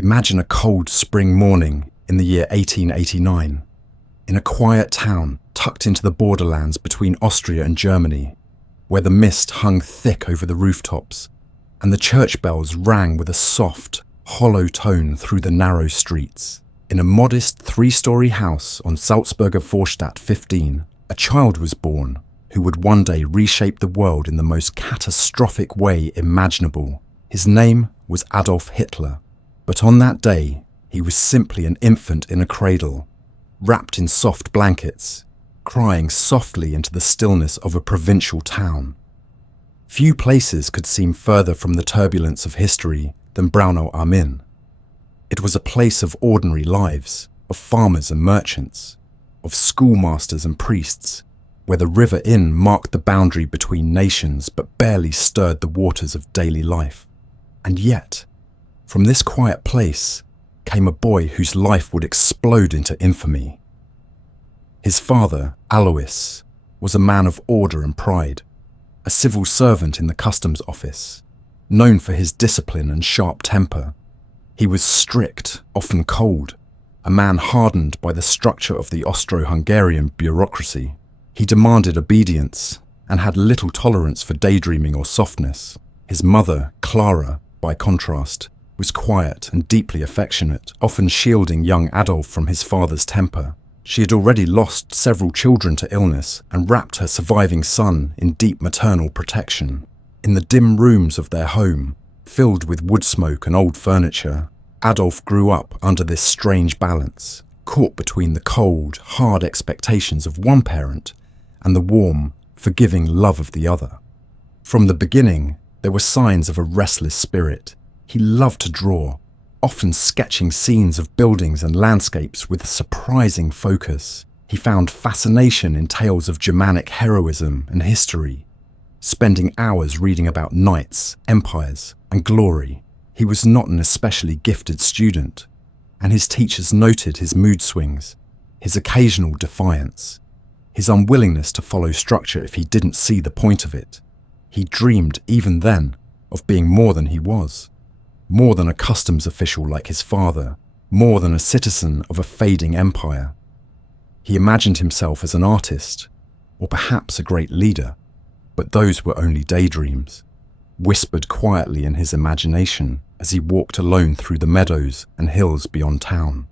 Imagine a cold spring morning in the year 1889, in a quiet town tucked into the borderlands between Austria and Germany, where the mist hung thick over the rooftops and the church bells rang with a soft, hollow tone through the narrow streets. In a modest 3-story house on Salzburger Vorstadt 15, a child was born who would one day reshape the world in the most catastrophic way imaginable. His name was Adolf Hitler, but on that day, he was simply an infant in a cradle, wrapped in soft blankets, crying softly into the stillness of a provincial town. Few places could seem further from the turbulence of history than Braunau am Inn. It was a place of ordinary lives, of farmers and merchants, of schoolmasters and priests, where the River Inn marked the boundary between nations but barely stirred the waters of daily life. And yet, from this quiet place came a boy whose life would explode into infamy. His father, Alois, was a man of order and pride, a civil servant in the customs office, known for his discipline and sharp temper. He was strict, often cold, a man hardened by the structure of the Austro-Hungarian bureaucracy. He demanded obedience and had little tolerance for daydreaming or softness. His mother, Clara, by contrast, was quiet and deeply affectionate, often shielding young Adolf from his father's temper. She had already lost several children to illness and wrapped her surviving son in deep maternal protection. In the dim rooms of their home, filled with wood smoke and old furniture, Adolf grew up under this strange balance, caught between the cold, hard expectations of one parent and the warm, forgiving love of the other. From the beginning, there were signs of a restless spirit. He loved to draw, often sketching scenes of buildings and landscapes with a surprising focus. He found fascination in tales of Germanic heroism and history, spending hours reading about knights, empires, and glory. He was not an especially gifted student, and his teachers noted his mood swings, his occasional defiance, his unwillingness to follow structure if he didn't see the point of it. He dreamed, even then, of being more than he was. More than a customs official like his father, more than a citizen of a fading empire. He imagined himself as an artist, or perhaps a great leader, but those were only daydreams, whispered quietly in his imagination as he walked alone through the meadows and hills beyond town.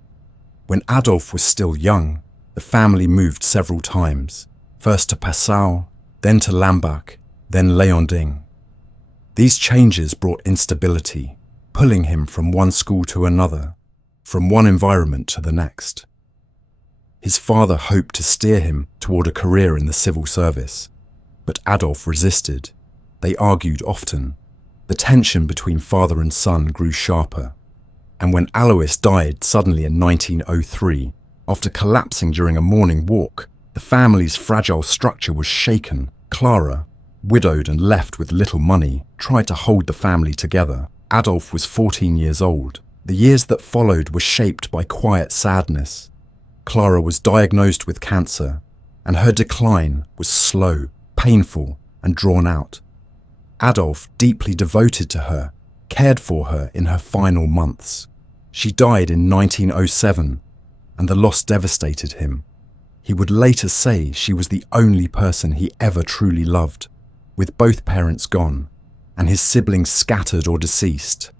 When Adolf was still young, the family moved several times, first to Passau, then to Lambach, then Leonding. These changes brought instability, pulling him from one school to another, from one environment to the next. His father hoped to steer him toward a career in the civil service, but Adolf resisted. They argued often. The tension between father and son grew sharper, and when Alois died suddenly in 1903, after collapsing during a morning walk, the family's fragile structure was shaken. Clara, widowed and left with little money, tried to hold the family together. Adolf was 14 years old. The years that followed were shaped by quiet sadness. Clara was diagnosed with cancer, and her decline was slow, painful, and drawn out. Adolf, deeply devoted to her, cared for her in her final months. She died in 1907, and the loss devastated him. He would later say she was the only person he ever truly loved. With both parents gone, and his siblings scattered or deceased,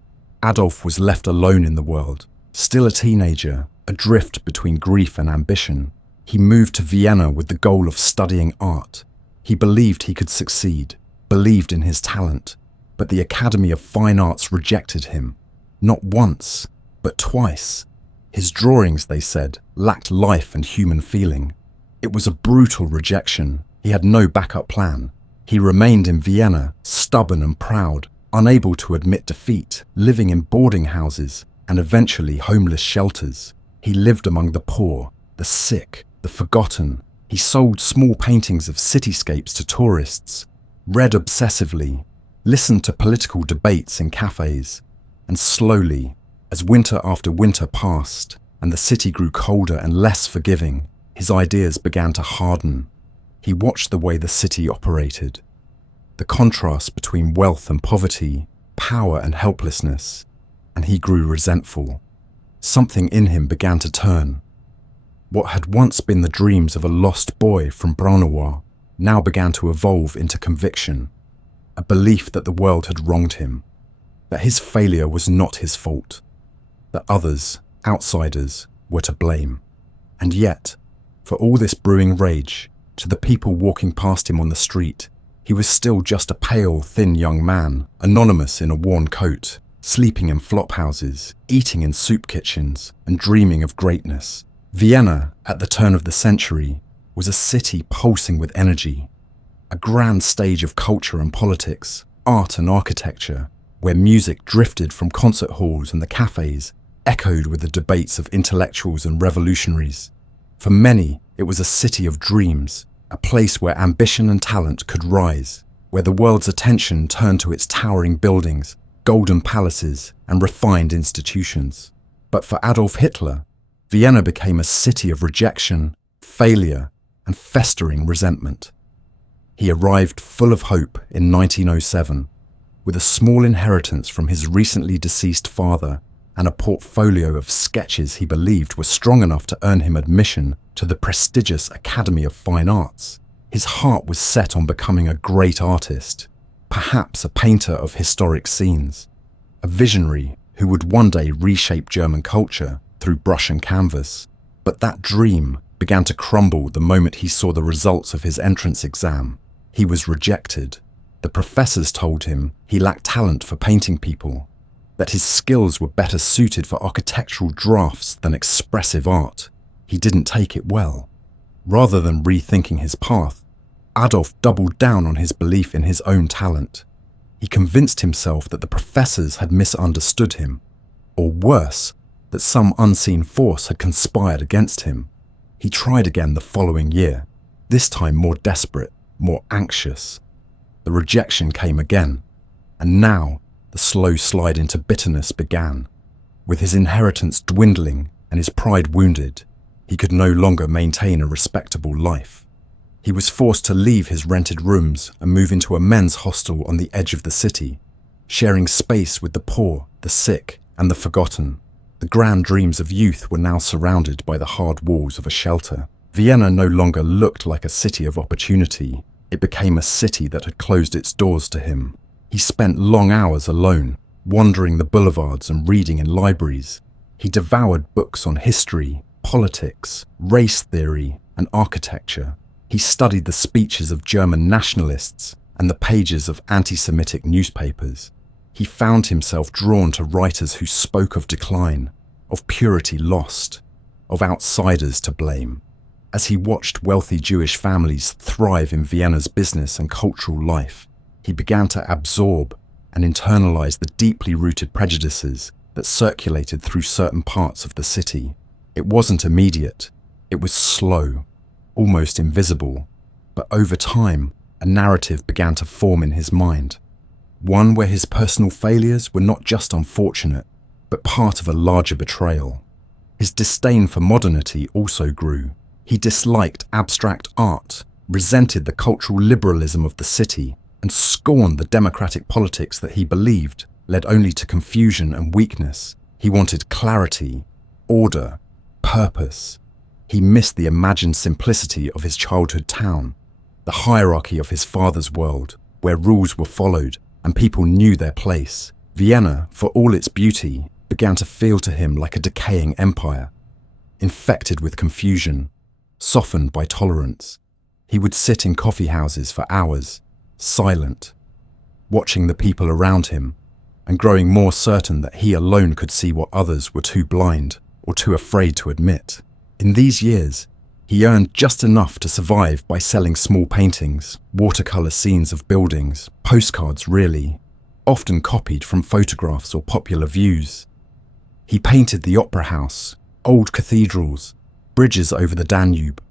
Adolf was left alone in the world. Still a teenager, adrift between grief and ambition, he moved to Vienna with the goal of studying art. He believed he could succeed, believed in his talent, but the Academy of Fine Arts rejected him, not once, but twice. His drawings, they said, lacked life and human feeling. It was a brutal rejection. He had no backup plan. He remained in Vienna, stubborn and proud, unable to admit defeat, living in boarding houses and eventually homeless shelters. He lived among the poor, the sick, the forgotten. He sold small paintings of cityscapes to tourists, read obsessively, listened to political debates in cafes, and slowly, as winter after winter passed and the city grew colder and less forgiving, his ideas began to harden. He watched the way the city operated, the contrast between wealth and poverty, power and helplessness, and he grew resentful. Something in him began to turn. What had once been the dreams of a lost boy from Braunauer now began to evolve into conviction, a belief that the world had wronged him, that his failure was not his fault, that others, outsiders, were to blame. And yet, for all this brewing rage, to the people walking past him on the street, he was still just a pale, thin young man, anonymous in a worn coat, sleeping in flop houses, eating in soup kitchens, and dreaming of greatness. Vienna, at the turn of the century, was a city pulsing with energy, a grand stage of culture and politics, art and architecture, where music drifted from concert halls and the cafes, echoed with the debates of intellectuals and revolutionaries. For many, it was a city of dreams, a place where ambition and talent could rise, where the world's attention turned to its towering buildings, golden palaces, and refined institutions. But for Adolf Hitler, Vienna became a city of rejection, failure, and festering resentment. He arrived full of hope in 1907, with a small inheritance from his recently deceased father and a portfolio of sketches he believed were strong enough to earn him admission to the prestigious Academy of Fine Arts. His heart was set on becoming a great artist, perhaps a painter of historic scenes, a visionary who would one day reshape German culture through brush and canvas. But that dream began to crumble the moment he saw the results of his entrance exam. He was rejected. The professors told him he lacked talent for painting people, that his skills were better suited for architectural drafts than expressive art. He didn't take it well. Rather than rethinking his path, Adolf doubled down on his belief in his own talent. He convinced himself that the professors had misunderstood him, or worse, that some unseen force had conspired against him. He tried again the following year, this time more desperate, more anxious. The rejection came again, and now the slow slide into bitterness began. With his inheritance dwindling and his pride wounded, he could no longer maintain a respectable life. He was forced to leave his rented rooms and move into a men's hostel on the edge of the city, sharing space with the poor, the sick, and the forgotten. The grand dreams of youth were now surrounded by the hard walls of a shelter. Vienna no longer looked like a city of opportunity. It became a city that had closed its doors to him. He spent long hours alone, wandering the boulevards and reading in libraries. He devoured books on history, politics, race theory, and architecture. He studied the speeches of German nationalists and the pages of anti-Semitic newspapers. He found himself drawn to writers who spoke of decline, of purity lost, of outsiders to blame. As he watched wealthy Jewish families thrive in Vienna's business and cultural life, he began to absorb and internalize the deeply rooted prejudices that circulated through certain parts of the city. It wasn't immediate, it was slow, almost invisible, but over time, a narrative began to form in his mind. One where his personal failures were not just unfortunate, but part of a larger betrayal. His disdain for modernity also grew. He disliked abstract art, resented the cultural liberalism of the city, and scorned the democratic politics that he believed led only to confusion and weakness. He wanted clarity, order, purpose. He missed the imagined simplicity of his childhood town, the hierarchy of his father's world, where rules were followed and people knew their place. Vienna, for all its beauty, began to feel to him like a decaying empire, infected with confusion, softened by tolerance. He would sit in coffee houses for hours, silent, watching the people around him, and growing more certain that he alone could see what others were too blind or too afraid to admit. In these years, he earned just enough to survive by selling small paintings, watercolor scenes of buildings, postcards really, often copied from photographs or popular views. He painted the opera house, old cathedrals, bridges over the Danube.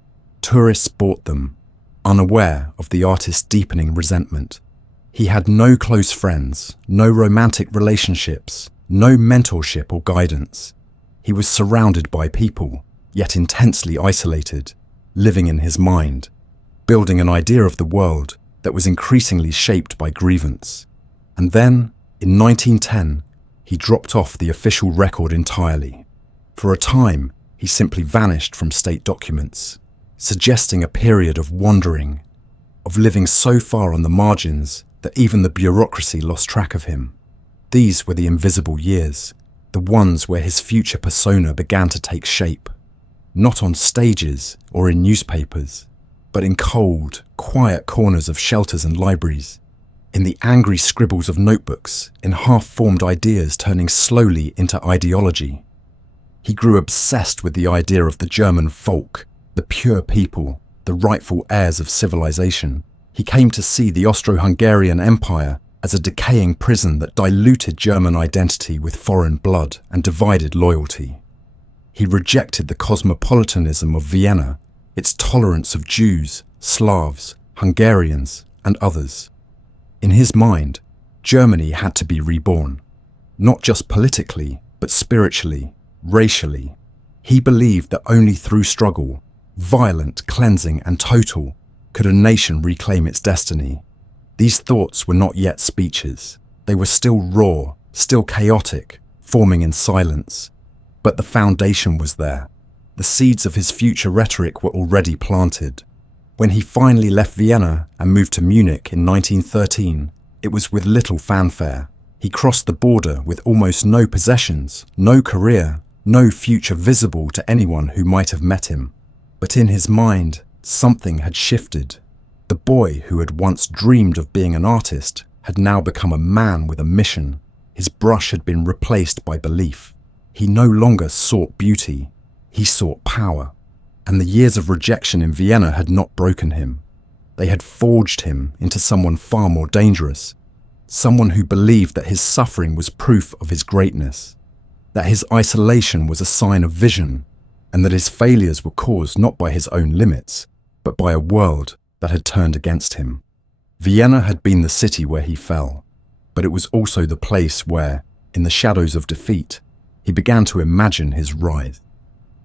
Tourists bought them, unaware of the artist's deepening resentment. He had no close friends, no romantic relationships, no mentorship or guidance. He was surrounded by people, yet intensely isolated, living in his mind, building an idea of the world that was increasingly shaped by grievance. And then, in 1910, he dropped off the official record entirely. For a time, he simply vanished from state documents, suggesting a period of wandering, of living so far on the margins that even the bureaucracy lost track of him. These were the invisible years, the ones where his future persona began to take shape, not on stages or in newspapers, but in cold, quiet corners of shelters and libraries, in the angry scribbles of notebooks, in half-formed ideas turning slowly into ideology. He grew obsessed with the idea of the German folk, the pure people, the rightful heirs of civilization. He came to see the Austro-Hungarian Empire as a decaying prison that diluted German identity with foreign blood and divided loyalty. He rejected the cosmopolitanism of Vienna, its tolerance of Jews, Slavs, Hungarians, and others. In his mind, Germany had to be reborn, not just politically, but spiritually, racially. He believed that only through struggle, violent, cleansing, and total, could a nation reclaim its destiny. These thoughts were not yet speeches. They were still raw, still chaotic, forming in silence. But the foundation was there. The seeds of his future rhetoric were already planted. When he finally left Vienna and moved to Munich in 1913, it was with little fanfare. He crossed the border with almost no possessions, no career, no future visible to anyone who might have met him. But in his mind, something had shifted. The boy who had once dreamed of being an artist had now become a man with a mission. His brush had been replaced by belief. He no longer sought beauty, he sought power. And the years of rejection in Vienna had not broken him. They had forged him into someone far more dangerous, someone who believed that his suffering was proof of his greatness, that his isolation was a sign of vision, and that his failures were caused not by his own limits, but by a world that had turned against him. Vienna had been the city where he fell, but it was also the place where, in the shadows of defeat, he began to imagine his rise.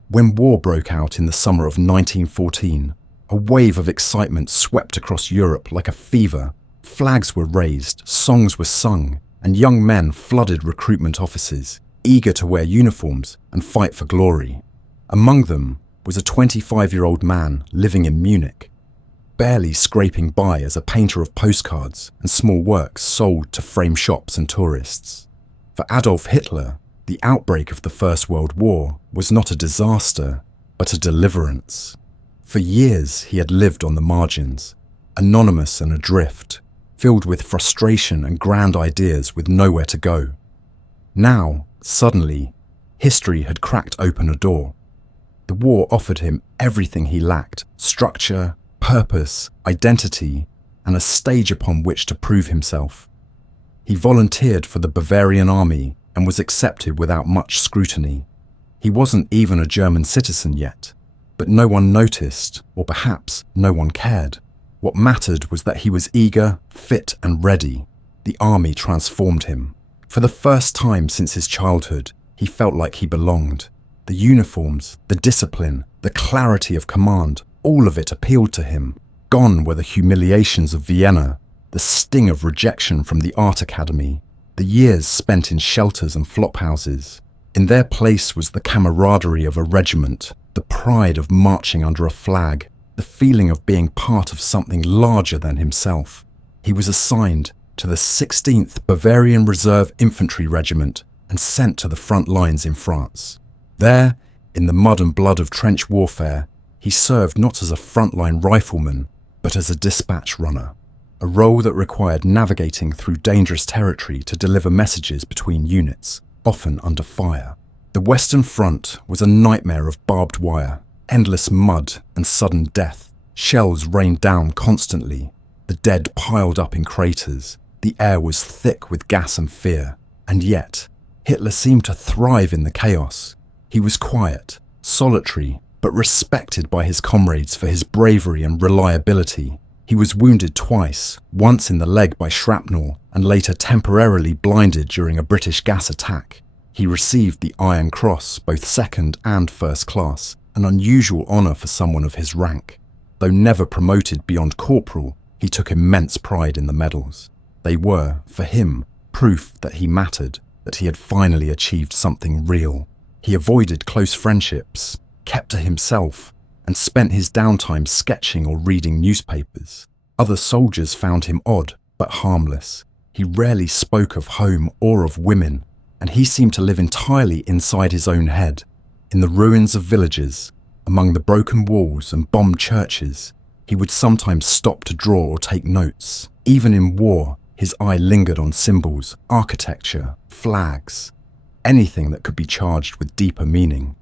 When war broke out in the summer of 1914, a wave of excitement swept across Europe like a fever. Flags were raised, songs were sung, and young men flooded recruitment offices, eager to wear uniforms and fight for glory. Among them was a 25-year-old man living in Munich, barely scraping by as a painter of postcards and small works sold to frame shops and tourists. For Adolf Hitler, the outbreak of the First World War was not a disaster, but a deliverance. For years he had lived on the margins, anonymous and adrift, filled with frustration and grand ideas with nowhere to go. Now, suddenly, history had cracked open a door. The war offered him everything he lacked: structure, purpose, identity, and a stage upon which to prove himself. He volunteered for the Bavarian army and was accepted without much scrutiny. He wasn't even a German citizen yet, but no one noticed, or perhaps no one cared. What mattered was that he was eager, fit, and ready. The army transformed him. For the first time since his childhood, he felt like he belonged. The uniforms, the discipline, the clarity of command, all of it appealed to him. Gone were the humiliations of Vienna, the sting of rejection from the art academy, the years spent in shelters and flophouses. In their place was the camaraderie of a regiment, the pride of marching under a flag, the feeling of being part of something larger than himself. He was assigned to the 16th Bavarian Reserve Infantry Regiment and sent to the front lines in France. There, in the mud and blood of trench warfare, he served not as a frontline rifleman, but as a dispatch runner, a role that required navigating through dangerous territory to deliver messages between units, often under fire. The Western Front was a nightmare of barbed wire, endless mud and sudden death. Shells rained down constantly, the dead piled up in craters. The air was thick with gas and fear, and yet Hitler seemed to thrive in the chaos. He was quiet, solitary, but respected by his comrades for his bravery and reliability. He was wounded twice, once in the leg by shrapnel and later temporarily blinded during a British gas attack. He received the Iron Cross, both second and first class, an unusual honour for someone of his rank. Though never promoted beyond corporal, he took immense pride in the medals. They were, for him, proof that he mattered. that he had finally achieved something real. He avoided close friendships, kept to himself, and spent his downtime sketching or reading newspapers. Other soldiers found him odd, but harmless. He rarely spoke of home or of women, and he seemed to live entirely inside his own head. In the ruins of villages, among the broken walls and bombed churches, he would sometimes stop to draw or take notes. Even in war, his eye lingered on symbols, architecture, flags, anything that could be charged with deeper meaning.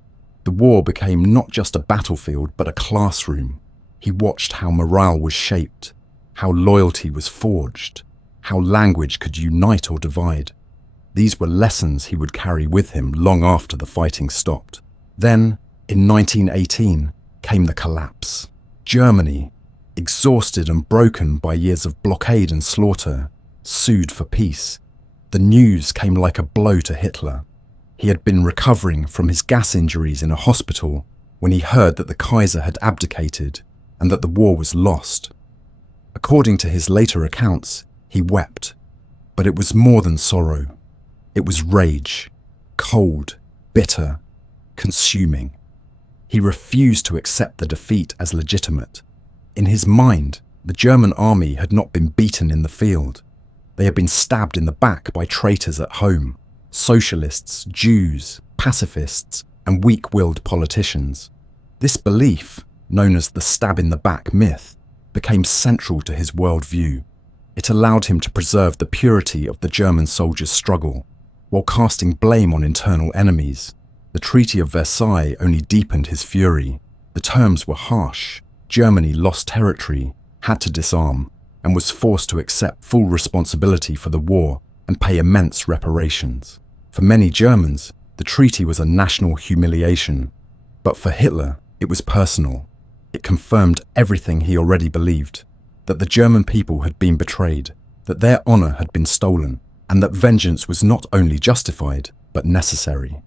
The war became not just a battlefield, but a classroom. He watched how morale was shaped, how loyalty was forged, how language could unite or divide. These were lessons he would carry with him long after the fighting stopped. Then, in 1918, came the collapse. Germany, exhausted and broken by years of blockade and slaughter, sued for peace. The news came like a blow to Hitler. He had been recovering from his gas injuries in a hospital when he heard that the Kaiser had abdicated and that the war was lost. According to his later accounts, he wept, but it was more than sorrow. It was rage, cold, bitter, consuming. He refused to accept the defeat as legitimate. In his mind, the German army had not been beaten in the field. They had been stabbed in the back by traitors at home, socialists, Jews, pacifists, and weak-willed politicians. This belief, known as the stab-in-the-back myth, became central to his worldview. It allowed him to preserve the purity of the German soldiers' struggle, while casting blame on internal enemies. The Treaty of Versailles only deepened his fury. The terms were harsh. Germany lost territory, had to disarm, and was forced to accept full responsibility for the war and pay immense reparations. For many Germans, the treaty was a national humiliation, but for Hitler, it was personal. It confirmed everything he already believed, that the German people had been betrayed, that their honor had been stolen, and that vengeance was not only justified, but necessary.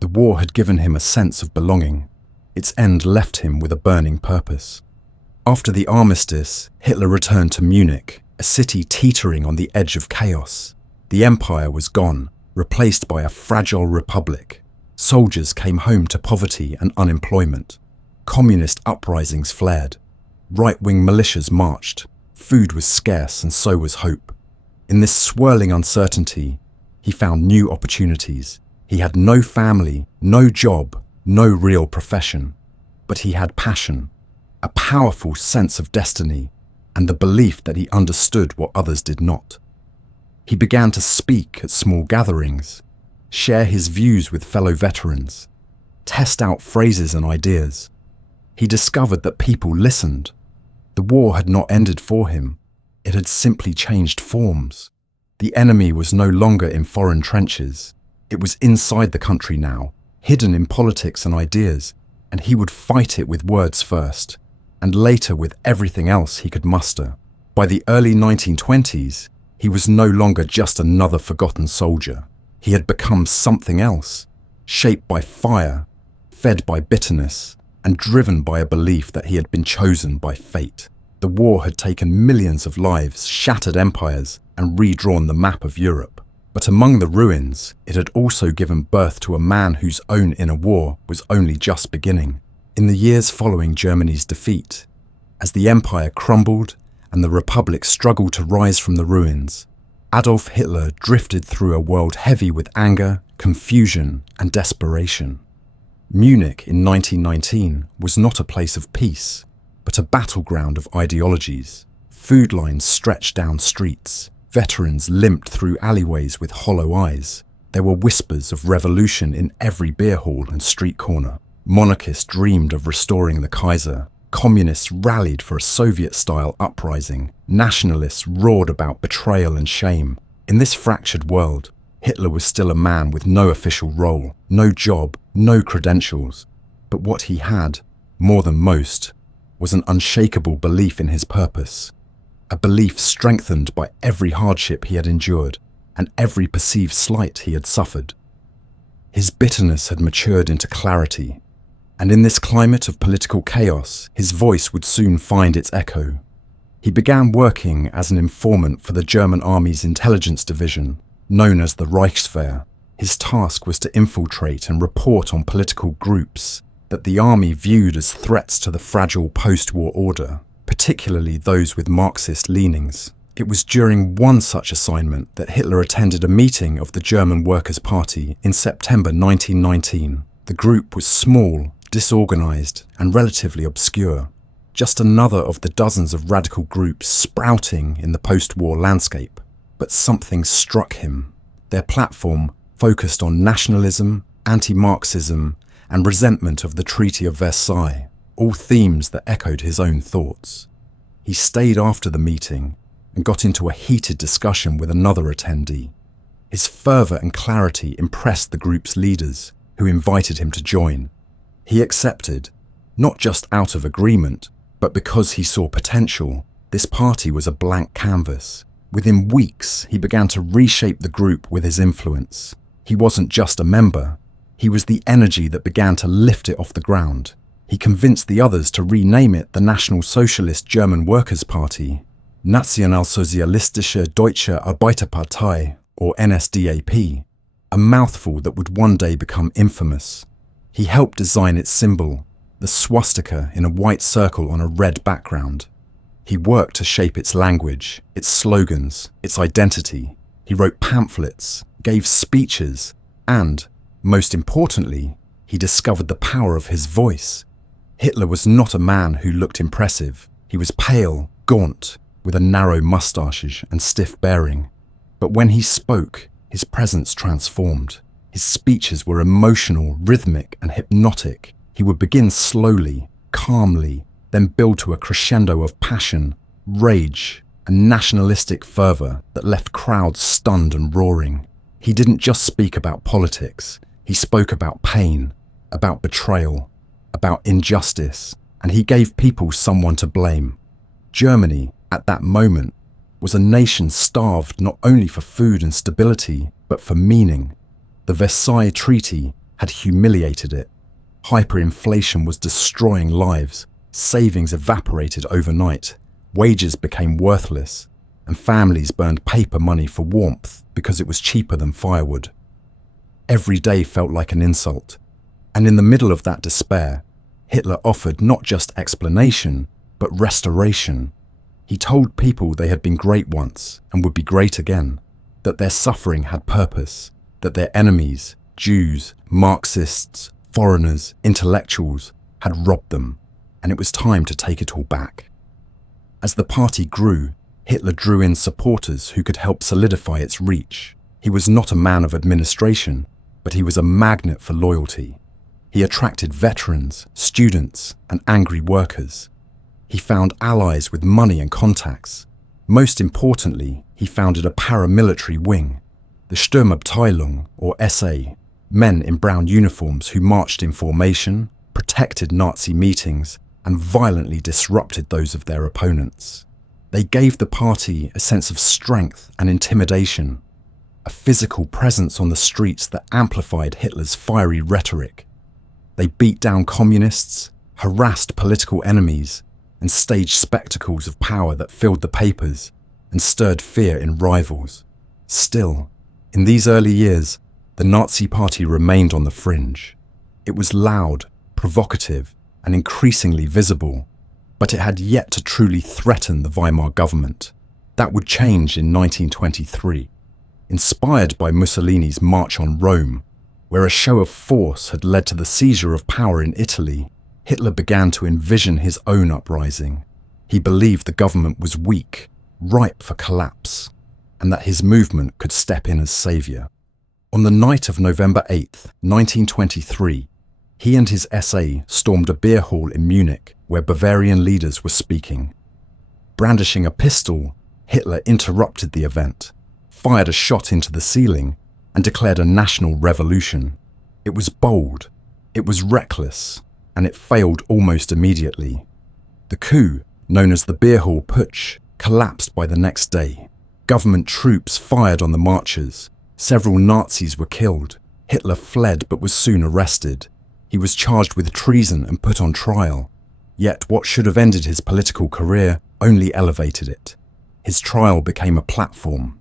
The war had given him a sense of belonging. Its end left him with a burning purpose. After the armistice, Hitler returned to Munich, a city teetering on the edge of chaos. The empire was gone, replaced by a fragile republic. Soldiers came home to poverty and unemployment. Communist uprisings flared. Right-wing militias marched. Food was scarce and so was hope. In this swirling uncertainty, he found new opportunities. He had no family, no job, no real profession. But he had passion, a powerful sense of destiny, and the belief that he understood what others did not. He began to speak at small gatherings, share his views with fellow veterans, test out phrases and ideas. He discovered that people listened. The war had not ended for him. It had simply changed forms. The enemy was no longer in foreign trenches. It was inside the country now, hidden in politics and ideas, and he would fight it with words first, and later with everything else he could muster. By the early 1920s, he was no longer just another forgotten soldier. He had become something else, shaped by fire, fed by bitterness, and driven by a belief that he had been chosen by fate. The war had taken millions of lives, shattered empires, and redrawn the map of Europe. But among the ruins, it had also given birth to a man whose own inner war was only just beginning. In the years following Germany's defeat, as the empire crumbled and the republic struggled to rise from the ruins, Adolf Hitler drifted through a world heavy with anger, confusion, and desperation. Munich in 1919 was not a place of peace, but a battleground of ideologies. Food lines stretched down streets. Veterans limped through alleyways with hollow eyes. There were whispers of revolution in every beer hall and street corner. Monarchists dreamed of restoring the Kaiser. Communists rallied for a Soviet-style uprising. Nationalists roared about betrayal and shame. In this fractured world, Hitler was still a man with no official role, no job, no credentials. But what he had, more than most, was an unshakable belief in his purpose. A belief strengthened by every hardship he had endured and every perceived slight he had suffered. His bitterness had matured into clarity, and in this climate of political chaos, his voice would soon find its echo. He began working as an informant for the German army's intelligence division, Known as the Reichswehr, his task was to infiltrate and report on political groups that the army viewed as threats to the fragile post-war order, particularly those with Marxist leanings. It was during one such assignment that Hitler attended a meeting of the German Workers' Party in September 1919. The group was small, disorganized, and relatively obscure. Just another of the dozens of radical groups sprouting in the post-war landscape. But something struck him. Their platform focused on nationalism, anti-Marxism, and resentment of the Treaty of Versailles, all themes that echoed his own thoughts. He stayed after the meeting and got into a heated discussion with another attendee. His fervour and clarity impressed the group's leaders, who invited him to join. He accepted, not just out of agreement, but because he saw potential. This party was a blank canvas. Within weeks, he began to reshape the group with his influence. He wasn't just a member. He was the energy that began to lift it off the ground. He convinced the others to rename it the National Socialist German Workers' Party, Nationalsozialistische Deutsche Arbeiterpartei, or NSDAP, a mouthful that would one day become infamous. He helped design its symbol, the swastika in a white circle on a red background. He worked to shape its language, its slogans, its identity. He wrote pamphlets, gave speeches, and, most importantly, he discovered the power of his voice. Hitler was not a man who looked impressive. He was pale, gaunt, with a narrow moustache and stiff bearing. But when he spoke, his presence transformed. His speeches were emotional, rhythmic, and hypnotic. He would begin slowly, calmly, then build to a crescendo of passion, rage, and nationalistic fervour that left crowds stunned and roaring. He didn't just speak about politics. He spoke about pain, about betrayal, about injustice, and he gave people someone to blame. Germany, at that moment, was a nation starved not only for food and stability, but for meaning. The Versailles Treaty had humiliated it. Hyperinflation was destroying lives. Savings evaporated overnight. Wages became worthless, and families burned paper money for warmth because it was cheaper than firewood. Every day felt like an insult. And in the middle of that despair, Hitler offered not just explanation, but restoration. He told people they had been great once and would be great again, that their suffering had purpose, that their enemies, Jews, Marxists, foreigners, intellectuals, had robbed them, and it was time to take it all back. As the party grew, Hitler drew in supporters who could help solidify its reach. He was not a man of administration, but he was a magnet for loyalty. He attracted veterans, students, and angry workers. He found allies with money and contacts. Most importantly, he founded a paramilitary wing, the Sturmabteilung, or SA, men in brown uniforms who marched in formation, protected Nazi meetings, and violently disrupted those of their opponents. They gave the party a sense of strength and intimidation, a physical presence on the streets that amplified Hitler's fiery rhetoric. They beat down communists, harassed political enemies, and staged spectacles of power that filled the papers and stirred fear in rivals. Still, in these early years, the Nazi Party remained on the fringe. It was loud, provocative, and increasingly visible, but it had yet to truly threaten the Weimar government. That would change in 1923. Inspired by Mussolini's March on Rome, where a show of force had led to the seizure of power in Italy, Hitler began to envision his own uprising. He believed the government was weak, ripe for collapse, and that his movement could step in as saviour. On the night of November 8, 1923, he and his SA stormed a beer hall in Munich where Bavarian leaders were speaking. Brandishing a pistol, Hitler interrupted the event, fired a shot into the ceiling, and declared a national revolution. It was bold, it was reckless, and it failed almost immediately. The coup, known as the Beer Hall Putsch, collapsed by the next day. Government troops fired on the marchers. Several Nazis were killed. Hitler fled but was soon arrested. He was charged with treason and put on trial. Yet what should have ended his political career only elevated it. His trial became a platform.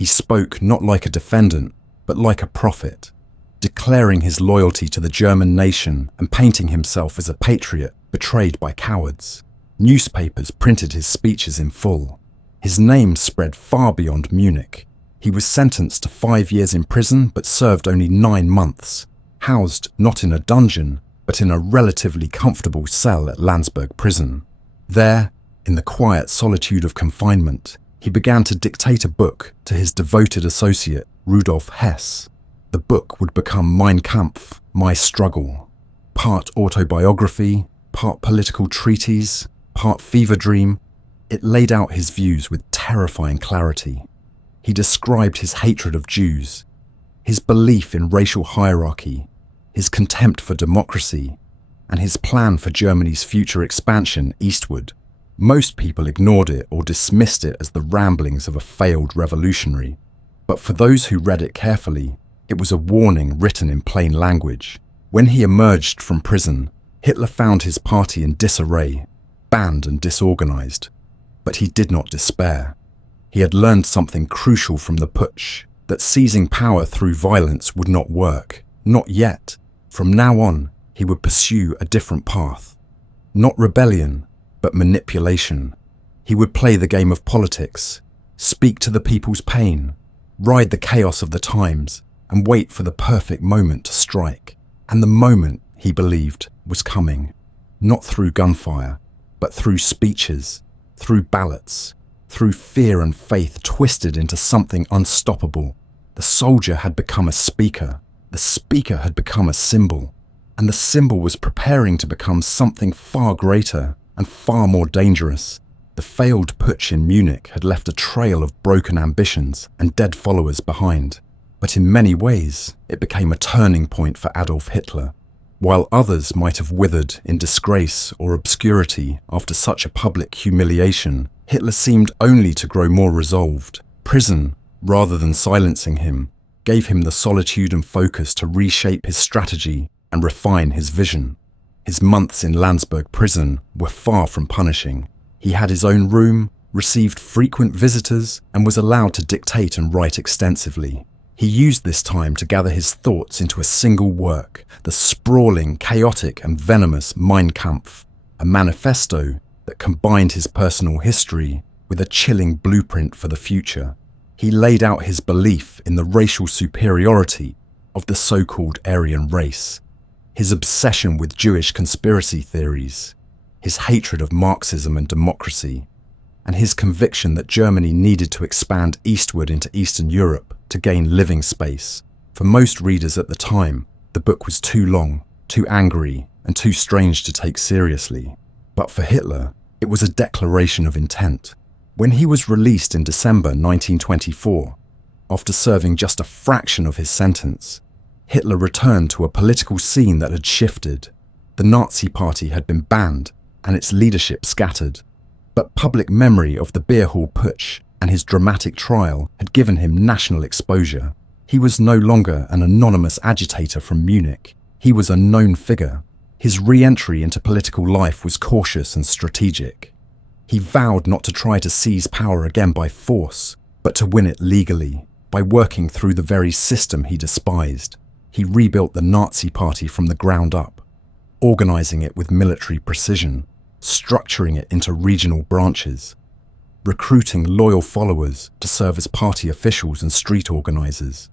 He spoke not like a defendant, but like a prophet, declaring his loyalty to the German nation and painting himself as a patriot betrayed by cowards. Newspapers printed his speeches in full. His name spread far beyond Munich. He was sentenced to 5 years in prison but served only 9 months, housed not in a dungeon, but in a relatively comfortable cell at Landsberg prison. There, in the quiet solitude of confinement, he began to dictate a book to his devoted associate, Rudolf Hess. The book would become Mein Kampf, My Struggle, part autobiography, part political treatise, part fever dream. It laid out his views with terrifying clarity. He described his hatred of Jews, his belief in racial hierarchy, his contempt for democracy, and his plan for Germany's future expansion eastward. Most people ignored it or dismissed it as the ramblings of a failed revolutionary. But for those who read it carefully, it was a warning written in plain language. When he emerged from prison, Hitler found his party in disarray, banned and disorganized. But he did not despair. He had learned something crucial from the putsch, that seizing power through violence would not work. Not yet. From now on, he would pursue a different path. Not rebellion, but manipulation. He would play the game of politics, speak to the people's pain, ride the chaos of the times, and wait for the perfect moment to strike. And the moment, he believed, was coming. Not through gunfire, but through speeches, through ballots, through fear and faith twisted into something unstoppable. The soldier had become a speaker. The speaker had become a symbol. And the symbol was preparing to become something far greater and far more dangerous. The failed putsch in Munich had left a trail of broken ambitions and dead followers behind. But in many ways, it became a turning point for Adolf Hitler. While others might have withered in disgrace or obscurity after such a public humiliation, Hitler seemed only to grow more resolved. Prison, rather than silencing him, gave him the solitude and focus to reshape his strategy and refine his vision. His months in Landsberg prison were far from punishing. He had his own room, received frequent visitors, and was allowed to dictate and write extensively. He used this time to gather his thoughts into a single work, the sprawling, chaotic, and venomous Mein Kampf, a manifesto that combined his personal history with a chilling blueprint for the future. He laid out his belief in the racial superiority of the so-called Aryan race, his obsession with Jewish conspiracy theories, his hatred of Marxism and democracy, and his conviction that Germany needed to expand eastward into Eastern Europe to gain living space. For most readers at the time, the book was too long, too angry, and too strange to take seriously. But for Hitler, it was a declaration of intent. When he was released in December 1924, after serving just a fraction of his sentence, Hitler returned to a political scene that had shifted. The Nazi Party had been banned and its leadership scattered. But public memory of the beer hall putsch and his dramatic trial had given him national exposure. He was no longer an anonymous agitator from Munich. He was a known figure. His re-entry into political life was cautious and strategic. He vowed not to try to seize power again by force, but to win it legally, by working through the very system he despised. He rebuilt the Nazi Party from the ground up, organizing it with military precision, structuring it into regional branches, recruiting loyal followers to serve as party officials and street organizers.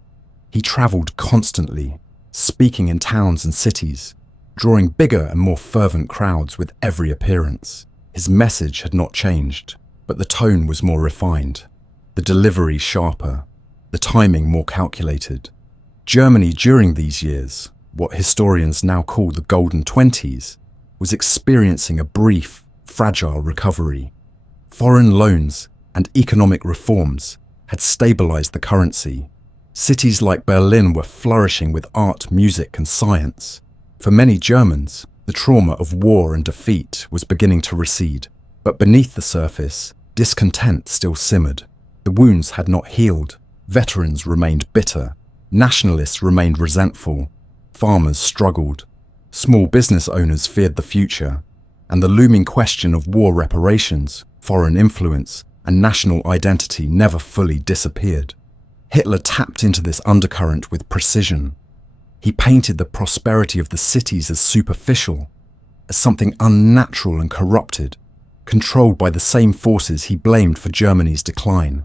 He traveled constantly, speaking in towns and cities, drawing bigger and more fervent crowds with every appearance. His message had not changed, but the tone was more refined, the delivery sharper, the timing more calculated. Germany during these years, what historians now call the Golden Twenties, was experiencing a brief, fragile recovery. Foreign loans and economic reforms had stabilized the currency. Cities like Berlin were flourishing with art, music, and science. For many Germans, the trauma of war and defeat was beginning to recede. But beneath the surface, discontent still simmered. The wounds had not healed. Veterans remained bitter. Nationalists remained resentful. Farmers struggled. Small business owners feared the future. And the looming question of war reparations, foreign influence, and national identity never fully disappeared. Hitler tapped into this undercurrent with precision. He painted the prosperity of the cities as superficial, as something unnatural and corrupted, controlled by the same forces he blamed for Germany's decline.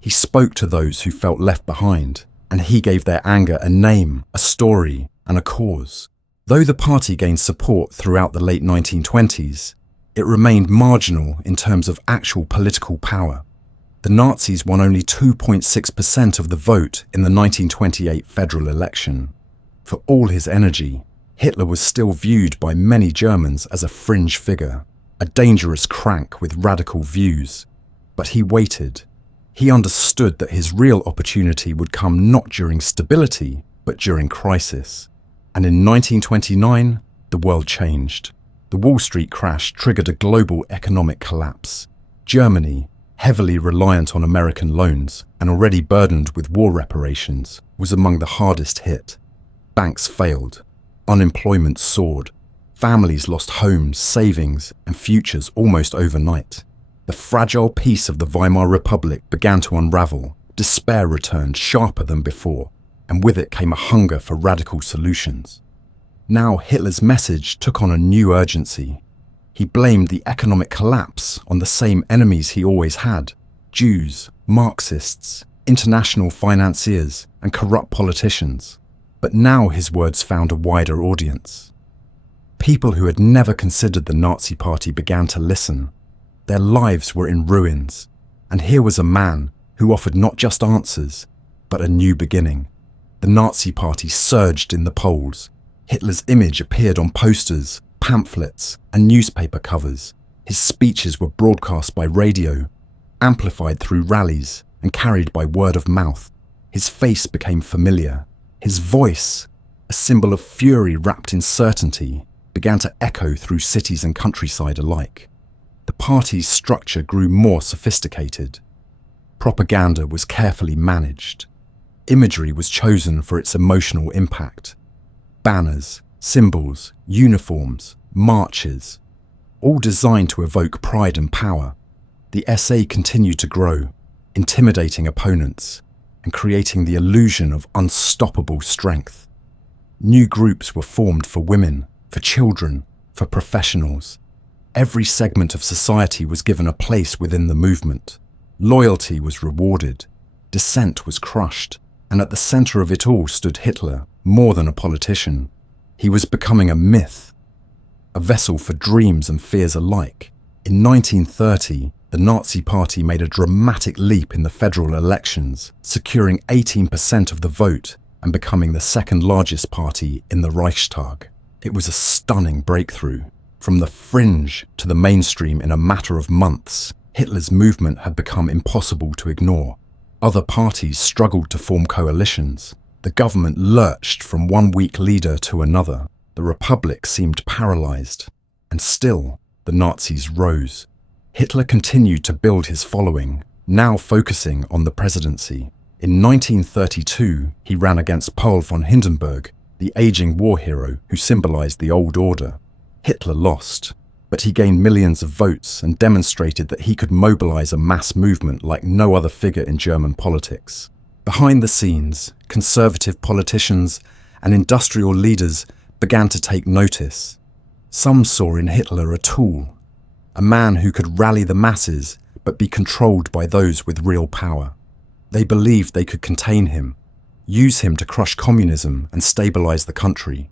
He spoke to those who felt left behind, and he gave their anger a name, a story, and a cause. Though the party gained support throughout the late 1920s, it remained marginal in terms of actual political power. The Nazis won only 2.6% of the vote in the 1928 federal election. For all his energy, Hitler was still viewed by many Germans as a fringe figure, a dangerous crank with radical views. But he waited. He understood that his real opportunity would come not during stability, but during crisis. And in 1929, the world changed. The Wall Street crash triggered a global economic collapse. Germany, heavily reliant on American loans and already burdened with war reparations, was among the hardest hit. Banks failed. Unemployment soared. Families lost homes, savings, and futures almost overnight. The fragile peace of the Weimar Republic began to unravel. Despair returned sharper than before, and with it came a hunger for radical solutions. Now Hitler's message took on a new urgency. He blamed the economic collapse on the same enemies he always had: Jews, Marxists, international financiers, and corrupt politicians. But now his words found a wider audience. People who had never considered the Nazi Party began to listen. Their lives were in ruins, and here was a man who offered not just answers, but a new beginning. The Nazi Party surged in the polls. Hitler's image appeared on posters, pamphlets, and newspaper covers. His speeches were broadcast by radio, amplified through rallies, and carried by word of mouth. His face became familiar. His voice, a symbol of fury wrapped in certainty, began to echo through cities and countryside alike. The party's structure grew more sophisticated. Propaganda was carefully managed. Imagery was chosen for its emotional impact. Banners, symbols, uniforms, marches, all designed to evoke pride and power. The SA continued to grow, intimidating opponents and creating the illusion of unstoppable strength. New groups were formed for women, for children, for professionals. Every segment of society was given a place within the movement. Loyalty was rewarded, dissent was crushed, and at the center of it all stood Hitler, more than a politician. He was becoming a myth, a vessel for dreams and fears alike. In 1930, the Nazi Party made a dramatic leap in the federal elections, securing 18% of the vote and becoming the second largest party in the Reichstag. It was a stunning breakthrough. From the fringe to the mainstream in a matter of months, Hitler's movement had become impossible to ignore. Other parties struggled to form coalitions. The government lurched from one weak leader to another. The Republic seemed paralyzed. And still, the Nazis rose. Hitler continued to build his following, now focusing on the presidency. In 1932, he ran against Paul von Hindenburg, the aging war hero who symbolized the old order. Hitler lost, but he gained millions of votes and demonstrated that he could mobilize a mass movement like no other figure in German politics. Behind the scenes, conservative politicians and industrial leaders began to take notice. Some saw in Hitler a tool, a man who could rally the masses but be controlled by those with real power. They believed they could contain him, use him to crush communism and stabilize the country.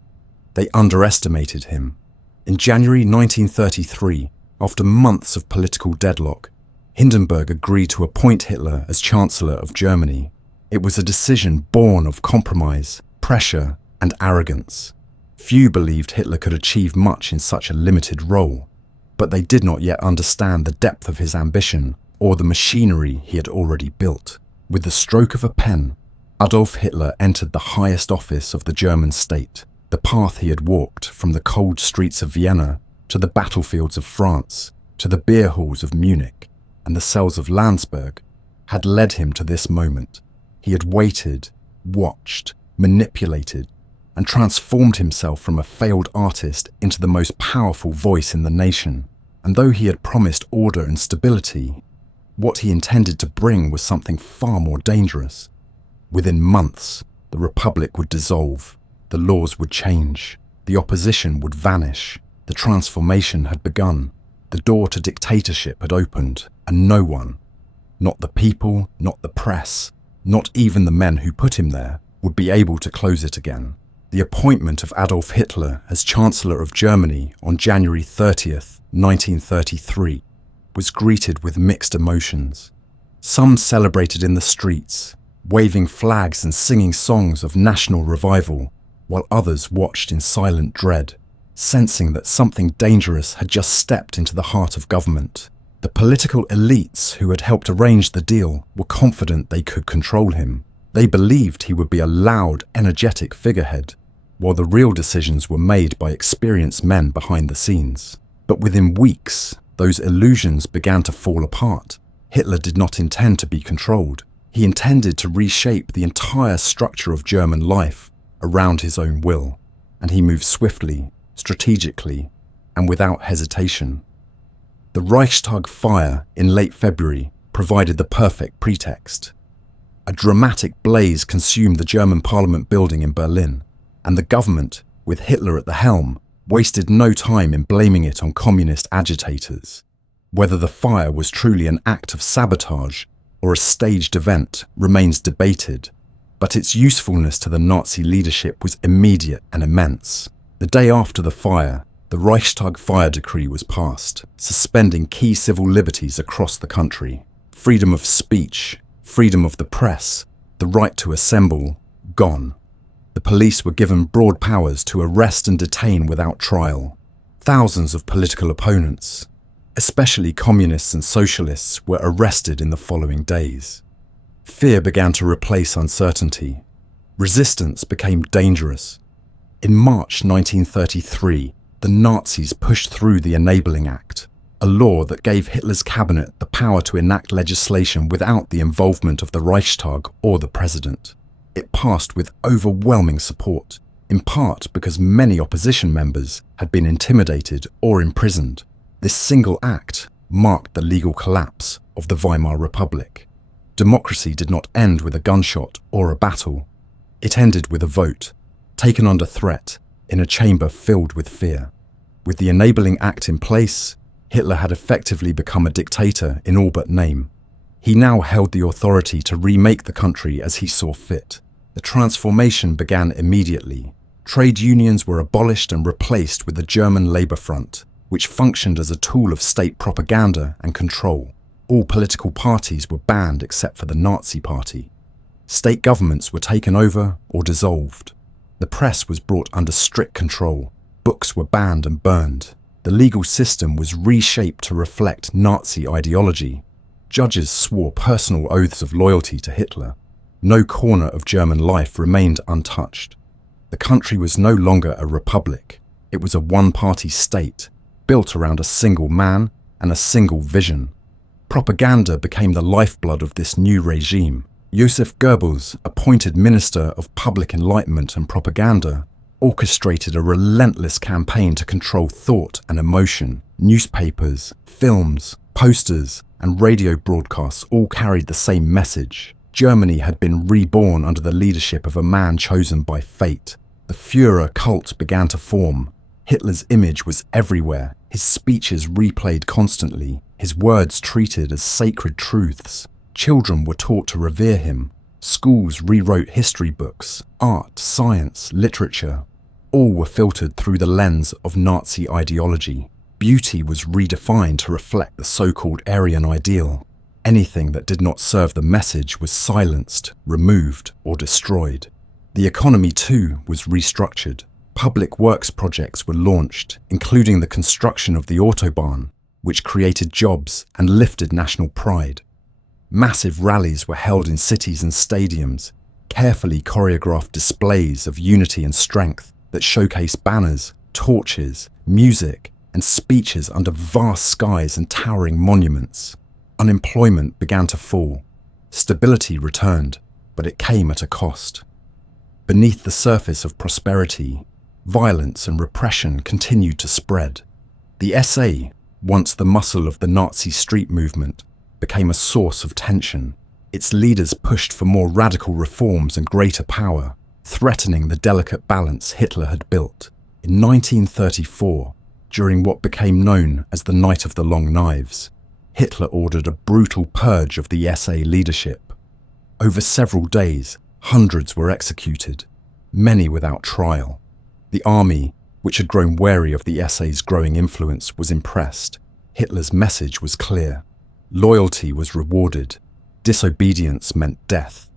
They underestimated him. In January 1933, after months of political deadlock, Hindenburg agreed to appoint Hitler as Chancellor of Germany. It was a decision born of compromise, pressure, and arrogance. Few believed Hitler could achieve much in such a limited role, but they did not yet understand the depth of his ambition or the machinery he had already built. With the stroke of a pen, Adolf Hitler entered the highest office of the German state. The path he had walked from the cold streets of Vienna to the battlefields of France, to the beer halls of Munich and the cells of Landsberg had led him to this moment. He had waited, watched, manipulated, and transformed himself from a failed artist into the most powerful voice in the nation. And though he had promised order and stability, what he intended to bring was something far more dangerous. Within months, the Republic would dissolve, the laws would change, the opposition would vanish, the transformation had begun, the door to dictatorship had opened, and no one, not the people, not the press, not even the men who put him there, would be able to close it again. The appointment of Adolf Hitler as Chancellor of Germany on January 30th, 1933, was greeted with mixed emotions. Some celebrated in the streets, waving flags and singing songs of national revival, while others watched in silent dread, sensing that something dangerous had just stepped into the heart of government. The political elites who had helped arrange the deal were confident they could control him. They believed he would be a loud, energetic figurehead, while the real decisions were made by experienced men behind the scenes. But within weeks, those illusions began to fall apart. Hitler did not intend to be controlled. He intended to reshape the entire structure of German life around his own will, and he moved swiftly, strategically, and without hesitation. The Reichstag fire in late February provided the perfect pretext. A dramatic blaze consumed the German Parliament building in Berlin, and the government, with Hitler at the helm, wasted no time in blaming it on communist agitators. Whether the fire was truly an act of sabotage or a staged event remains debated, but its usefulness to the Nazi leadership was immediate and immense. The day after the fire, the Reichstag fire decree was passed, suspending key civil liberties across the country. Freedom of speech, freedom of the press, the right to assemble, gone. The police were given broad powers to arrest and detain without trial. Thousands of political opponents, especially communists and socialists, were arrested in the following days. Fear began to replace uncertainty. Resistance became dangerous. In March 1933, the Nazis pushed through the Enabling Act, a law that gave Hitler's cabinet the power to enact legislation without the involvement of the Reichstag or the president. It passed with overwhelming support, in part because many opposition members had been intimidated or imprisoned. This single act marked the legal collapse of the Weimar Republic. Democracy did not end with a gunshot or a battle. It ended with a vote, taken under threat, in a chamber filled with fear. With the Enabling Act in place, Hitler had effectively become a dictator in all but name. He now held the authority to remake the country as he saw fit. The transformation began immediately. Trade unions were abolished and replaced with the German Labour Front, which functioned as a tool of state propaganda and control. All political parties were banned except for the Nazi Party. State governments were taken over or dissolved. The press was brought under strict control. Books were banned and burned. The legal system was reshaped to reflect Nazi ideology. Judges swore personal oaths of loyalty to Hitler. No corner of German life remained untouched. The country was no longer a republic. It was a one-party state, built around a single man and a single vision. Propaganda became the lifeblood of this new regime. Joseph Goebbels, appointed Minister of Public Enlightenment and Propaganda, orchestrated a relentless campaign to control thought and emotion. Newspapers, films, posters, and radio broadcasts all carried the same message. Germany had been reborn under the leadership of a man chosen by fate. The Führer cult began to form. Hitler's image was everywhere, his speeches replayed constantly, his words treated as sacred truths. Children were taught to revere him. Schools rewrote history books, art, science, literature. All were filtered through the lens of Nazi ideology. Beauty was redefined to reflect the so-called Aryan ideal. Anything that did not serve the message was silenced, removed, or destroyed. The economy, too, was restructured. Public works projects were launched, including the construction of the Autobahn, which created jobs and lifted national pride. Massive rallies were held in cities and stadiums, carefully choreographed displays of unity and strength that showcased banners, torches, music, and speeches under vast skies and towering monuments. Unemployment began to fall. Stability returned, but it came at a cost. Beneath the surface of prosperity, violence and repression continued to spread. The SA, once the muscle of the Nazi street movement, became a source of tension. Its leaders pushed for more radical reforms and greater power, threatening the delicate balance Hitler had built. In 1934, during what became known as the Night of the Long Knives, Hitler ordered a brutal purge of the SA leadership. Over several days, hundreds were executed, many without trial. The army, which had grown wary of the SA's growing influence, was impressed. Hitler's message was clear. Loyalty was rewarded. Disobedience meant death.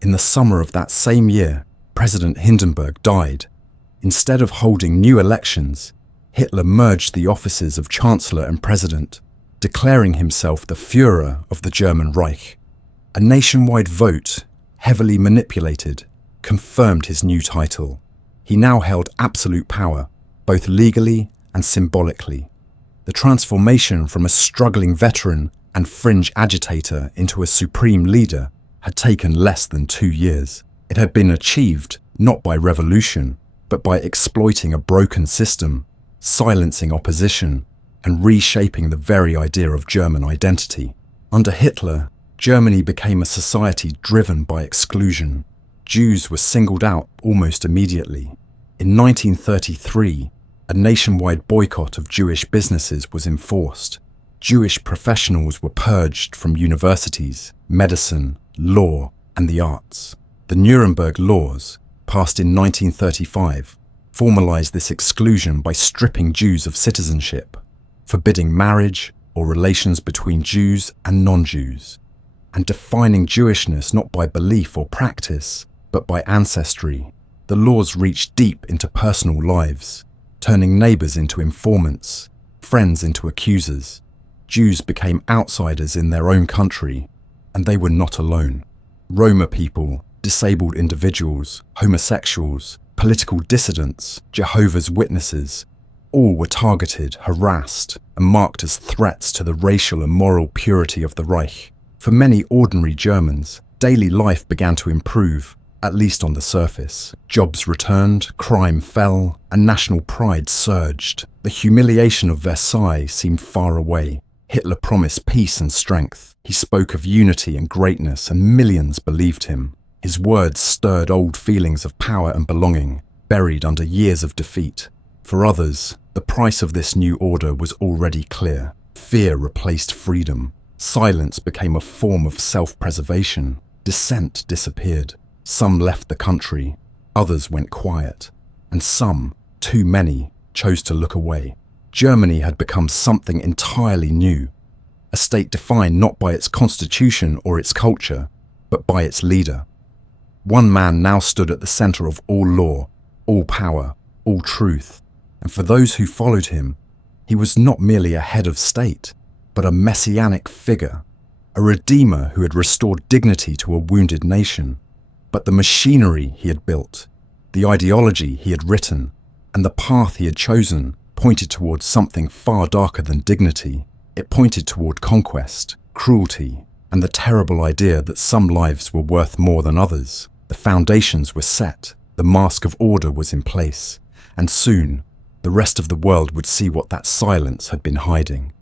In the summer of that same year, President Hindenburg died. Instead of holding new elections, Hitler merged the offices of Chancellor and President, declaring himself the Führer of the German Reich. A nationwide vote, heavily manipulated, confirmed his new title. He now held absolute power, both legally and symbolically. The transformation from a struggling veteran and fringe agitator into a supreme leader had taken less than 2 years. It had been achieved not by revolution, but by exploiting a broken system, silencing opposition, and reshaping the very idea of German identity. Under Hitler, Germany became a society driven by exclusion. Jews were singled out almost immediately. In 1933, a nationwide boycott of Jewish businesses was enforced. Jewish professionals were purged from universities, medicine, law, and the arts. The Nuremberg Laws, passed in 1935, formalized this exclusion by stripping Jews of citizenship, forbidding marriage or relations between Jews and non-Jews, and defining Jewishness not by belief or practice, but by ancestry. The laws reached deep into personal lives, turning neighbors into informants, friends into accusers. Jews became outsiders in their own country, and they were not alone. Roma people, disabled individuals, homosexuals, political dissidents, Jehovah's Witnesses, all were targeted, harassed, and marked as threats to the racial and moral purity of the Reich. For many ordinary Germans, daily life began to improve, at least on the surface. Jobs returned, crime fell, and national pride surged. The humiliation of Versailles seemed far away. Hitler promised peace and strength. He spoke of unity and greatness, and millions believed him. His words stirred old feelings of power and belonging, buried under years of defeat. For others, the price of this new order was already clear. Fear replaced freedom. Silence became a form of self-preservation. Dissent disappeared. Some left the country, others went quiet, and some, too many, chose to look away. Germany had become something entirely new, a state defined not by its constitution or its culture, but by its leader. One man now stood at the center of all law, all power, all truth, and for those who followed him, he was not merely a head of state, but a messianic figure, a redeemer who had restored dignity to a wounded nation. But the machinery he had built, the ideology he had written, and the path he had chosen pointed towards something far darker than dignity. It pointed toward conquest, cruelty, and the terrible idea that some lives were worth more than others. The foundations were set, the mask of order was in place, and soon the rest of the world would see what that silence had been hiding.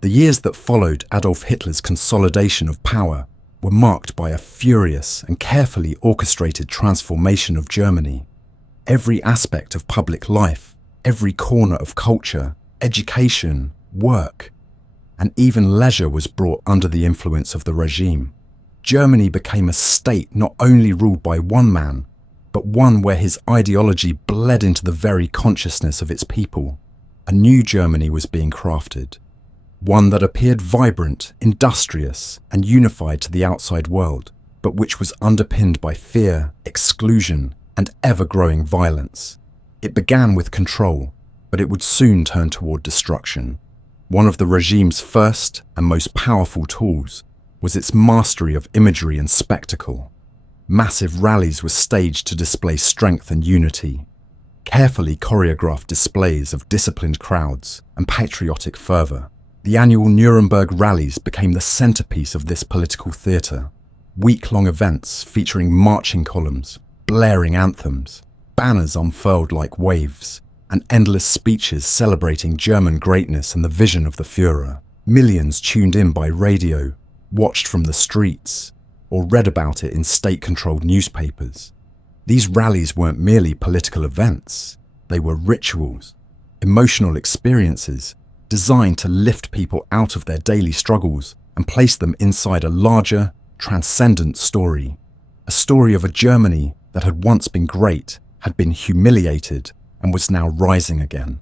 The years that followed Adolf Hitler's consolidation of power were marked by a furious and carefully orchestrated transformation of Germany. Every aspect of public life, every corner of culture, education, work, and even leisure was brought under the influence of the regime. Germany became a state not only ruled by one man, but one where his ideology bled into the very consciousness of its people. A new Germany was being crafted, one that appeared vibrant, industrious, and unified to the outside world, but which was underpinned by fear, exclusion, and ever-growing violence. It began with control, but it would soon turn toward destruction. One of the regime's first and most powerful tools was its mastery of imagery and spectacle. Massive rallies were staged to display strength and unity. Carefully choreographed displays of disciplined crowds and patriotic fervor. The annual Nuremberg rallies became the centerpiece of this political theater. Week-long events featuring marching columns, blaring anthems, banners unfurled like waves, and endless speeches celebrating German greatness and the vision of the Führer. Millions tuned in by radio, watched from the streets, or read about it in state-controlled newspapers. These rallies weren't merely political events, they were rituals, emotional experiences designed to lift people out of their daily struggles and place them inside a larger, transcendent story. A story of a Germany that had once been great, had been humiliated, and was now rising again.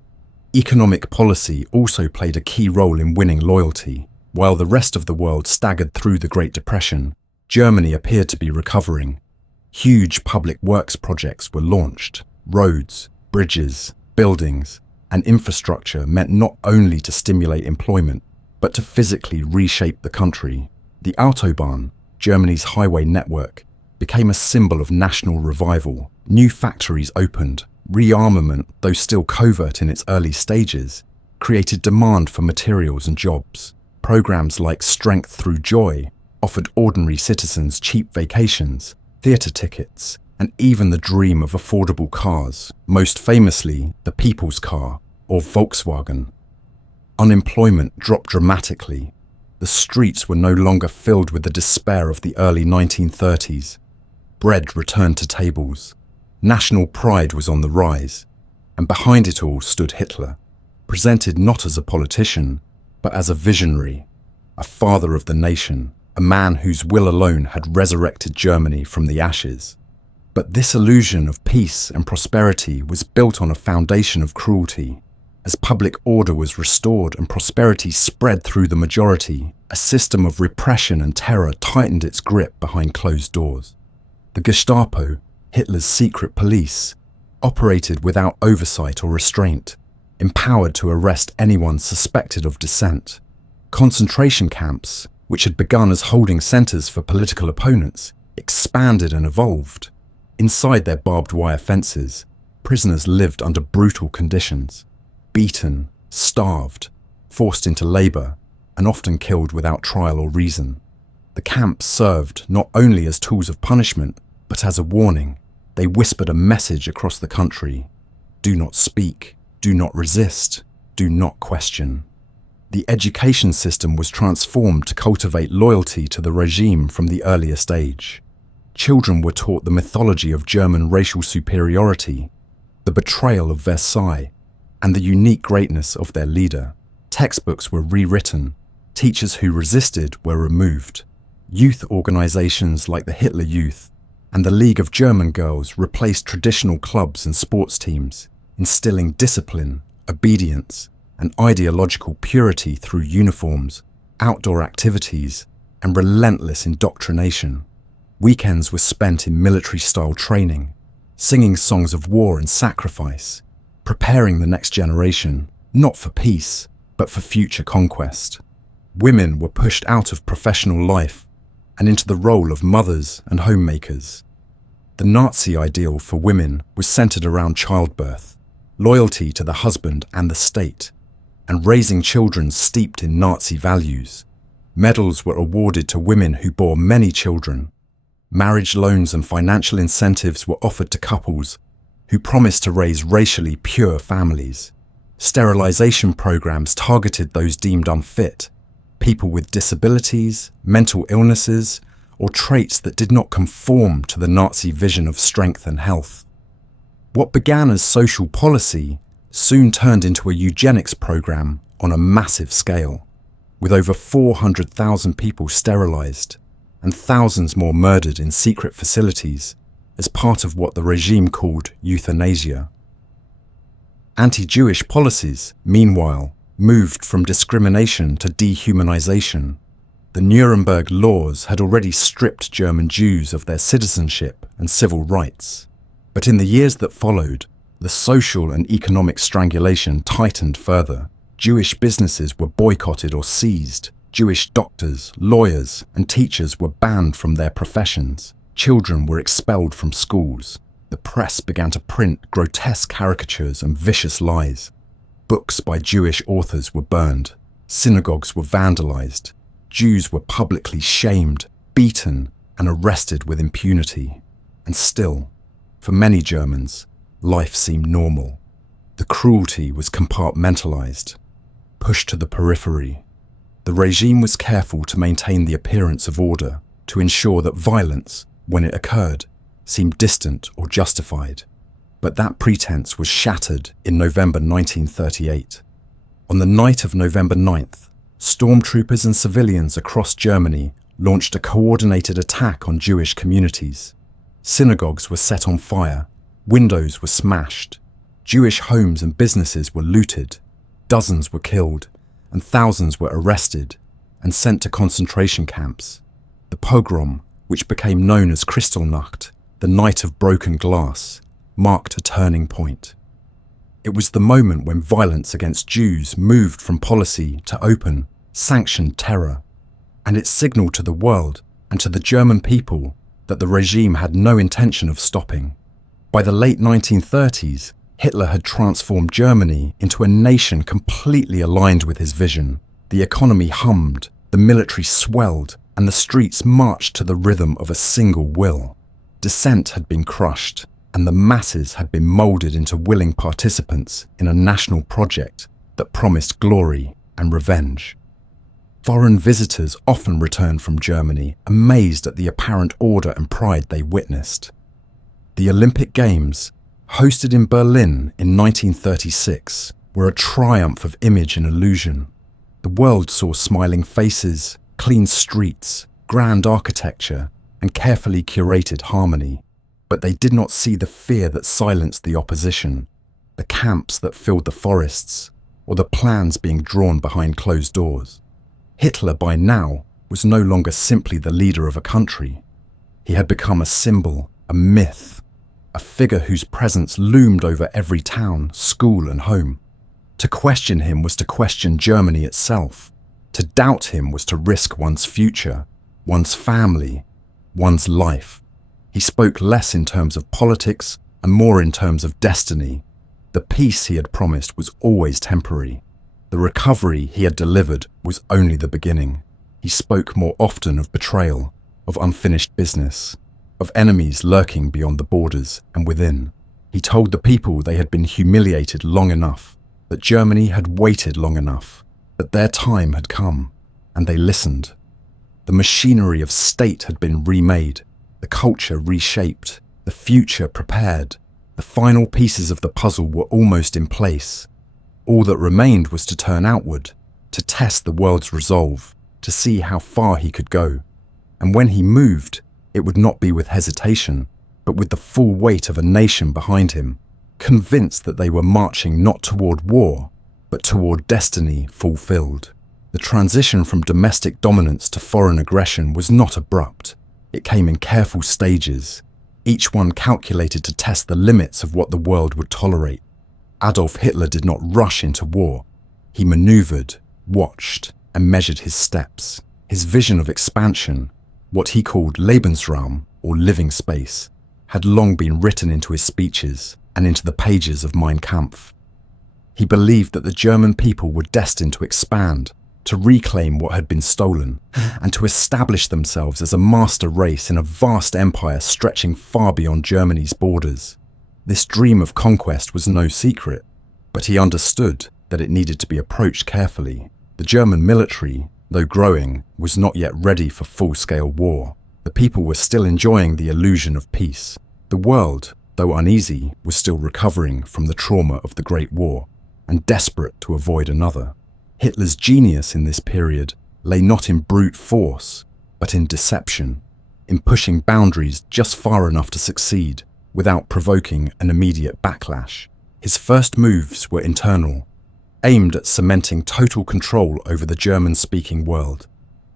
Economic policy also played a key role in winning loyalty. While the rest of the world staggered through the Great Depression, Germany appeared to be recovering. Huge public works projects were launched. Roads, bridges, buildings, and infrastructure meant not only to stimulate employment, but to physically reshape the country. The Autobahn, Germany's highway network, became a symbol of national revival. New factories opened. Rearmament, though still covert in its early stages, created demand for materials and jobs. Programs like Strength Through Joy offered ordinary citizens cheap vacations, theatre tickets, and even the dream of affordable cars, most famously the People's Car, or Volkswagen. Unemployment dropped dramatically. The streets were no longer filled with the despair of the early 1930s. Bread returned to tables. National pride was on the rise, and behind it all stood Hitler, presented not as a politician, but as a visionary, a father of the nation, a man whose will alone had resurrected Germany from the ashes. But this illusion of peace and prosperity was built on a foundation of cruelty. As public order was restored and prosperity spread through the majority, a system of repression and terror tightened its grip behind closed doors. The Gestapo, Hitler's secret police, operated without oversight or restraint, empowered to arrest anyone suspected of dissent. Concentration camps, which had begun as holding centres for political opponents, expanded and evolved. Inside their barbed wire fences, prisoners lived under brutal conditions, beaten, starved, forced into labour, and often killed without trial or reason. The camps served not only as tools of punishment, but as a warning. They whispered a message across the country: do not speak, do not resist, do not question. The education system was transformed to cultivate loyalty to the regime from the earliest age. Children were taught the mythology of German racial superiority, the betrayal of Versailles, and the unique greatness of their leader. Textbooks were rewritten, teachers who resisted were removed. Youth organizations like the Hitler Youth and the League of German Girls replaced traditional clubs and sports teams, instilling discipline, obedience, and ideological purity through uniforms, outdoor activities, and relentless indoctrination. Weekends were spent in military-style training, singing songs of war and sacrifice, preparing the next generation, not for peace, but for future conquest. Women were pushed out of professional life and into the role of mothers and homemakers. The Nazi ideal for women was centered around childbirth, loyalty to the husband and the state, and raising children steeped in Nazi values. Medals were awarded to women who bore many children. Marriage loans and financial incentives were offered to couples who promised to raise racially pure families. Sterilization programs targeted those deemed unfit, people with disabilities, mental illnesses, or traits that did not conform to the Nazi vision of strength and health. What began as social policy soon turned into a eugenics program on a massive scale, with over 400,000 people sterilized and thousands more murdered in secret facilities as part of what the regime called euthanasia. Anti-Jewish policies, meanwhile, moved from discrimination to dehumanization. The Nuremberg laws had already stripped German Jews of their citizenship and civil rights. But in the years that followed, the social and economic strangulation tightened further. Jewish businesses were boycotted or seized. Jewish doctors, lawyers, and teachers were banned from their professions. Children were expelled from schools. The press began to print grotesque caricatures and vicious lies. Books by Jewish authors were burned. Synagogues were vandalized. Jews were publicly shamed, beaten, and arrested with impunity. And still, for many Germans, life seemed normal. The cruelty was compartmentalized, pushed to the periphery. The regime was careful to maintain the appearance of order. to ensure that violence, when it occurred, seemed distant or justified. But that pretense was shattered in November 1938. On the night of November 9th, stormtroopers and civilians across Germany launched a coordinated attack on Jewish communities. Synagogues were set on fire, windows were smashed, Jewish homes and businesses were looted, dozens were killed, and thousands were arrested and sent to concentration camps. The pogrom, which became known as Kristallnacht, the Night of Broken Glass, marked a turning point. It was the moment when violence against Jews moved from policy to open, sanctioned terror, and it signaled to the world and to the German people that the regime had no intention of stopping. By the late 1930s, Hitler had transformed Germany into a nation completely aligned with his vision. The economy hummed, the military swelled, and the streets marched to the rhythm of a single will. Dissent had been crushed, and the masses had been moulded into willing participants in a national project that promised glory and revenge. Foreign visitors often returned from Germany, amazed at the apparent order and pride they witnessed. The Olympic Games, hosted in Berlin in 1936, were a triumph of image and illusion. The world saw smiling faces, clean streets, grand architecture, and carefully curated harmony. But they did not see the fear that silenced the opposition, the camps that filled the forests, or the plans being drawn behind closed doors. Hitler by now was no longer simply the leader of a country. He had become a symbol, a myth, a figure whose presence loomed over every town, school, and home. To question him was to question Germany itself. To doubt him was to risk one's future, one's family, one's life. He spoke less in terms of politics and more in terms of destiny. The peace he had promised was always temporary. The recovery he had delivered was only the beginning. He spoke more often of betrayal, of unfinished business, of enemies lurking beyond the borders and within. He told the people they had been humiliated long enough, that Germany had waited long enough, that their time had come, and they listened. The machinery of state had been remade, the culture reshaped, the future prepared. The final pieces of the puzzle were almost in place. All that remained was to turn outward, to test the world's resolve, to see how far he could go. And when he moved, it would not be with hesitation, but with the full weight of a nation behind him, convinced that they were marching not toward war, but toward destiny fulfilled. The transition from domestic dominance to foreign aggression was not abrupt. It came in careful stages, each one calculated to test the limits of what the world would tolerate. Adolf Hitler did not rush into war. He maneuvered, watched, and measured his steps. His vision of expansion, what he called Lebensraum, or living space, had long been written into his speeches and into the pages of Mein Kampf. He believed that the German people were destined to expand, to reclaim what had been stolen, and to establish themselves as a master race in a vast empire stretching far beyond Germany's borders. This dream of conquest was no secret, but he understood that it needed to be approached carefully. The German military, though growing, was not yet ready for full-scale war. The people were still enjoying the illusion of peace. The world, though uneasy, was still recovering from the trauma of the Great War, and desperate to avoid another. Hitler's genius in this period lay not in brute force, but in deception, in pushing boundaries just far enough to succeed, without provoking an immediate backlash. His first moves were internal, aimed at cementing total control over the German-speaking world.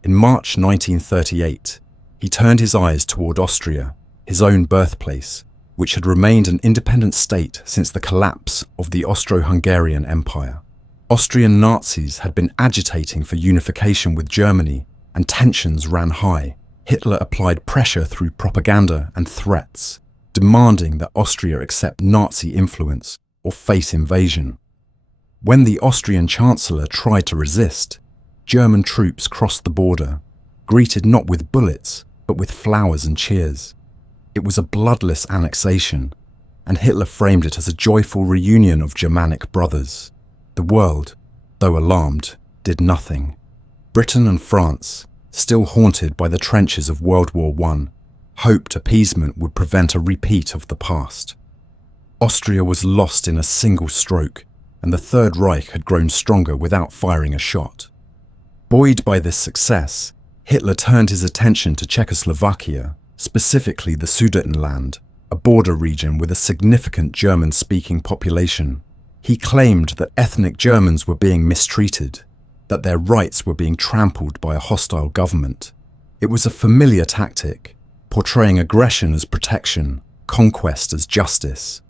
In March 1938, he turned his eyes toward Austria, his own birthplace, which had remained an independent state since the collapse of the Austro-Hungarian Empire. Austrian Nazis had been agitating for unification with Germany, and tensions ran high. Hitler applied pressure through propaganda and threats, demanding that Austria accept Nazi influence or face invasion. When the Austrian Chancellor tried to resist, German troops crossed the border, greeted not with bullets, but with flowers and cheers. It was a bloodless annexation, and Hitler framed it as a joyful reunion of Germanic brothers. The world, though alarmed, did nothing. Britain and France, still haunted by the trenches of World War I, hoped appeasement would prevent a repeat of the past. Austria was lost in a single stroke, and the Third Reich had grown stronger without firing a shot. Buoyed by this success, Hitler turned his attention to Czechoslovakia, specifically the Sudetenland, a border region with a significant German-speaking population. He claimed that ethnic Germans were being mistreated, that their rights were being trampled by a hostile government. It was a familiar tactic, portraying aggression as protection, conquest as justice.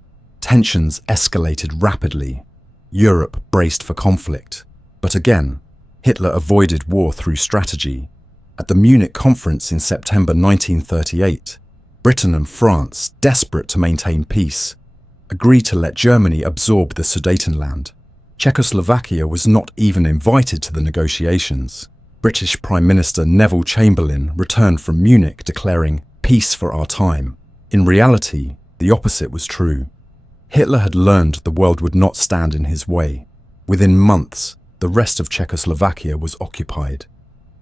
Tensions escalated rapidly. Europe braced for conflict. But again, Hitler avoided war through strategy. At the Munich conference in September 1938, Britain and France, desperate to maintain peace, agreed to let Germany absorb the Sudetenland. Czechoslovakia was not even invited to the negotiations. British Prime Minister Neville Chamberlain returned from Munich declaring, "Peace for our time." In reality, the opposite was true. Hitler had learned the world would not stand in his way. Within months, the rest of Czechoslovakia was occupied.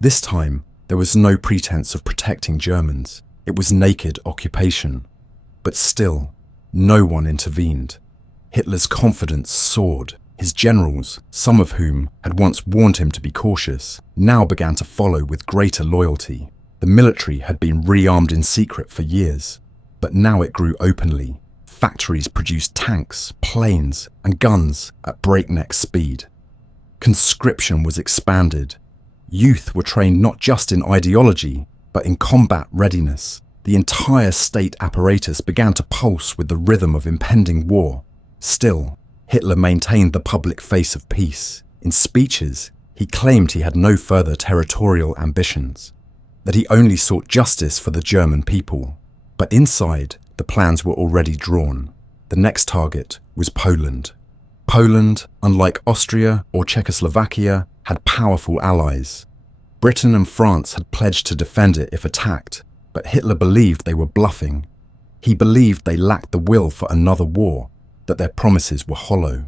This time, there was no pretense of protecting Germans. It was naked occupation. But still, no one intervened. Hitler's confidence soared. His generals, some of whom had once warned him to be cautious, now began to follow with greater loyalty. The military had been rearmed in secret for years, but now it grew openly. Factories produced tanks, planes, and guns at breakneck speed. Conscription was expanded. Youth were trained not just in ideology, but in combat readiness. The entire state apparatus began to pulse with the rhythm of impending war. Still, Hitler maintained the public face of peace. In speeches, he claimed he had no further territorial ambitions, that he only sought justice for the German people. But inside, the plans were already drawn. The next target was Poland. Poland, unlike Austria or Czechoslovakia, had powerful allies. Britain and France had pledged to defend it if attacked, but Hitler believed they were bluffing. He believed they lacked the will for another war, that their promises were hollow.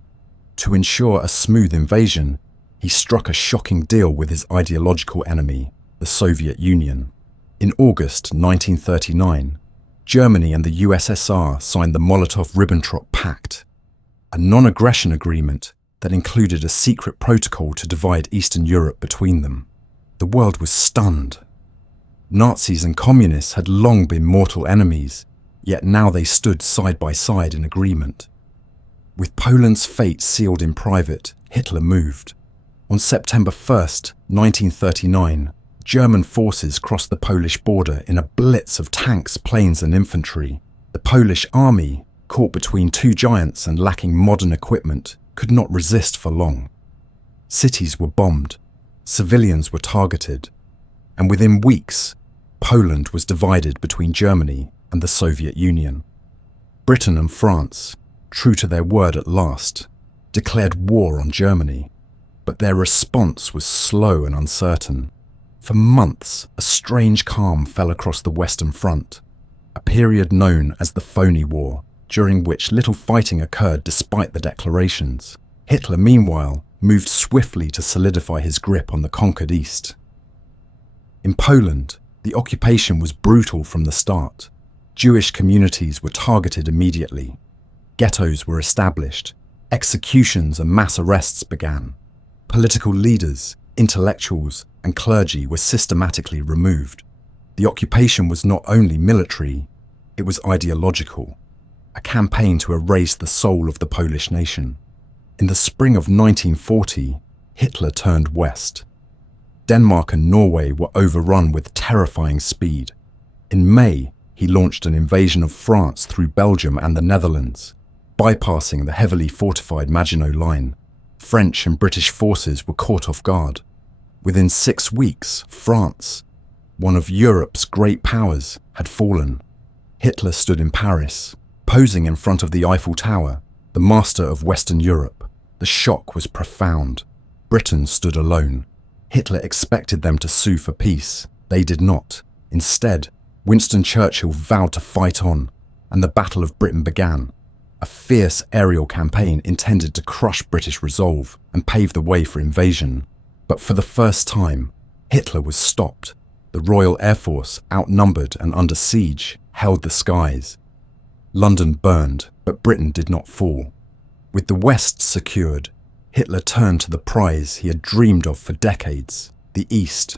To ensure a smooth invasion, he struck a shocking deal with his ideological enemy, the Soviet Union. In August 1939, Germany and the USSR signed the Molotov-Ribbentrop Pact, a non-aggression agreement that included a secret protocol to divide Eastern Europe between them. The world was stunned. Nazis and communists had long been mortal enemies, yet now they stood side by side in agreement. With Poland's fate sealed in private, Hitler moved. On September 1st, 1939, German forces crossed the Polish border in a blitz of tanks, planes and infantry. The Polish army, caught between two giants and lacking modern equipment, could not resist for long. Cities were bombed, civilians were targeted, and within weeks, Poland was divided between Germany and the Soviet Union. Britain and France, true to their word at last, declared war on Germany, but their response was slow and uncertain. For months, a strange calm fell across the Western Front, a period known as the Phony War, during which little fighting occurred despite the declarations. Hitler, meanwhile, moved swiftly to solidify his grip on the conquered East. In Poland, the occupation was brutal from the start. Jewish communities were targeted immediately. Ghettos were established. Executions and mass arrests began. Political leaders, intellectuals, and clergy were systematically removed. The occupation was not only military, it was ideological, a campaign to erase the soul of the Polish nation. In the spring of 1940, Hitler turned west. Denmark and Norway were overrun with terrifying speed. In May, he launched an invasion of France through Belgium and the Netherlands, bypassing the heavily fortified Maginot Line. French and British forces were caught off guard. Within 6 weeks, France, one of Europe's great powers, had fallen. Hitler stood in Paris, posing in front of the Eiffel Tower, the master of Western Europe. The shock was profound. Britain stood alone. Hitler expected them to sue for peace. They did not. Instead, Winston Churchill vowed to fight on, and the Battle of Britain began. A fierce aerial campaign intended to crush British resolve and pave the way for invasion. But for the first time, Hitler was stopped. The Royal Air Force, outnumbered and under siege, held the skies. London burned, but Britain did not fall. With the West secured, Hitler turned to the prize he had dreamed of for decades, the East.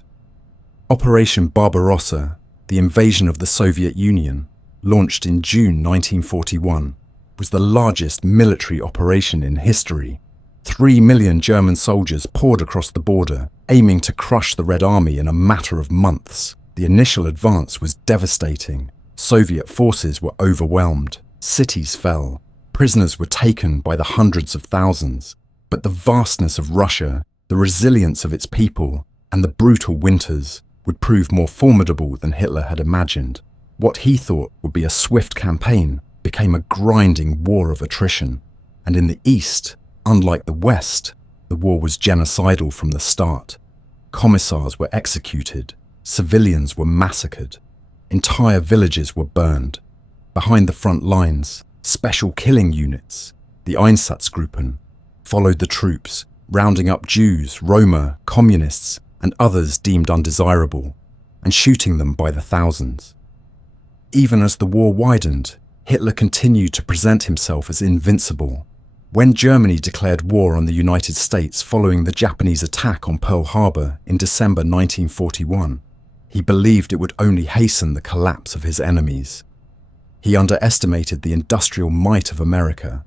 Operation Barbarossa, the invasion of the Soviet Union, launched in June 1941, was the largest military operation in history. 3 million German soldiers poured across the border, aiming to crush the Red Army in a matter of months. The initial advance was devastating. Soviet forces were overwhelmed. Cities fell. Prisoners were taken by the hundreds of thousands. But the vastness of Russia, the resilience of its people, and the brutal winters would prove more formidable than Hitler had imagined. What he thought would be a swift campaign became a grinding war of attrition. And in the East, unlike the West, the war was genocidal from the start. Commissars were executed. Civilians were massacred. Entire villages were burned. Behind the front lines, special killing units, the Einsatzgruppen, followed the troops, rounding up Jews, Roma, communists, and others deemed undesirable, and shooting them by the thousands. Even as the war widened, Hitler continued to present himself as invincible. When Germany declared war on the United States following the Japanese attack on Pearl Harbor in December 1941, he believed it would only hasten the collapse of his enemies. He underestimated the industrial might of America,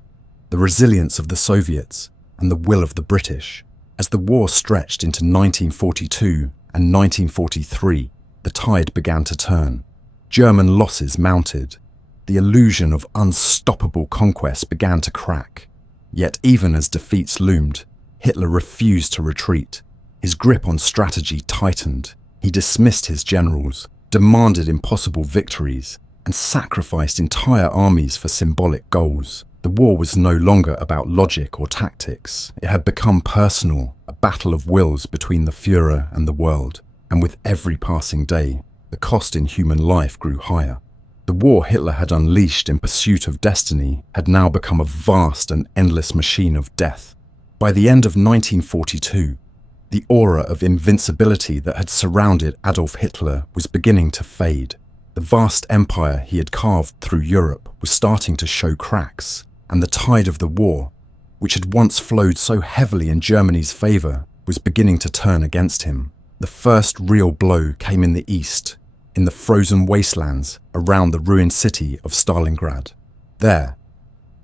the resilience of the Soviets, and the will of the British. As the war stretched into 1942 and 1943, the tide began to turn. German losses mounted. The illusion of unstoppable conquest began to crack. Yet even as defeats loomed, Hitler refused to retreat. His grip on strategy tightened. He dismissed his generals, demanded impossible victories, and sacrificed entire armies for symbolic goals. The war was no longer about logic or tactics. It had become personal, a battle of wills between the Führer and the world. And with every passing day, the cost in human life grew higher. The war Hitler had unleashed in pursuit of destiny had now become a vast and endless machine of death. By the end of 1942, the aura of invincibility that had surrounded Adolf Hitler was beginning to fade. The vast empire he had carved through Europe was starting to show cracks, and the tide of the war, which had once flowed so heavily in Germany's favour, was beginning to turn against him. The first real blow came in the east, in the frozen wastelands around the ruined city of Stalingrad. There,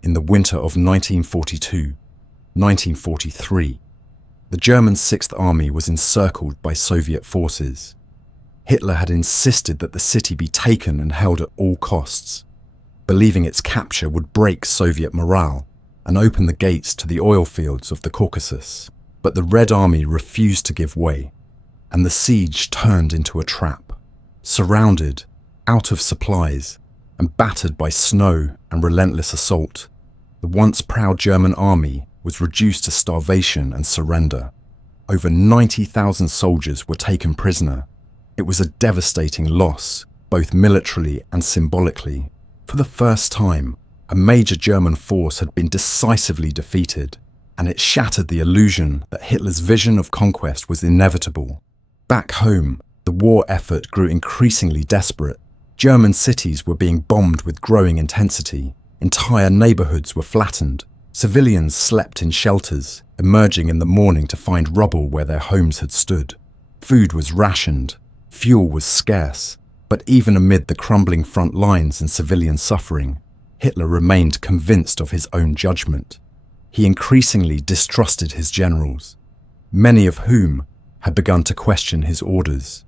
in the winter of 1942-1943, the German Sixth Army was encircled by Soviet forces. Hitler had insisted that the city be taken and held at all costs, believing its capture would break Soviet morale and open the gates to the oil fields of the Caucasus. But the Red Army refused to give way, and the siege turned into a trap. Surrounded, out of supplies, and battered by snow and relentless assault, the once proud German army was reduced to starvation and surrender. Over 90,000 soldiers were taken prisoner. It was a devastating loss, both militarily and symbolically. For the first time, a major German force had been decisively defeated, and it shattered the illusion that Hitler's vision of conquest was inevitable. Back home, the war effort grew increasingly desperate. German cities were being bombed with growing intensity. Entire neighborhoods were flattened. Civilians slept in shelters, emerging in the morning to find rubble where their homes had stood. Food was rationed. Fuel was scarce. But even amid the crumbling front lines and civilian suffering, Hitler remained convinced of his own judgment. He increasingly distrusted his generals, many of whom had begun to question his orders.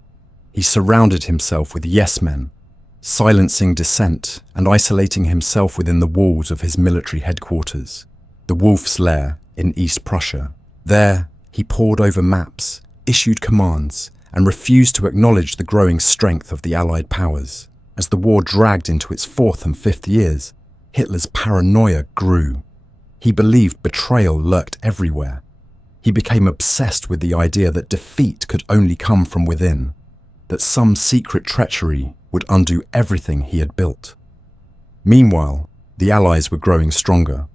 He surrounded himself with yes-men, silencing dissent and isolating himself within the walls of his military headquarters, the Wolf's Lair in East Prussia. There, he pored over maps, issued commands, and refused to acknowledge the growing strength of the Allied powers. As the war dragged into its fourth and fifth years, Hitler's paranoia grew. He believed betrayal lurked everywhere. He became obsessed with the idea that defeat could only come from within, that some secret treachery would undo everything he had built. Meanwhile, the Allies were growing stronger.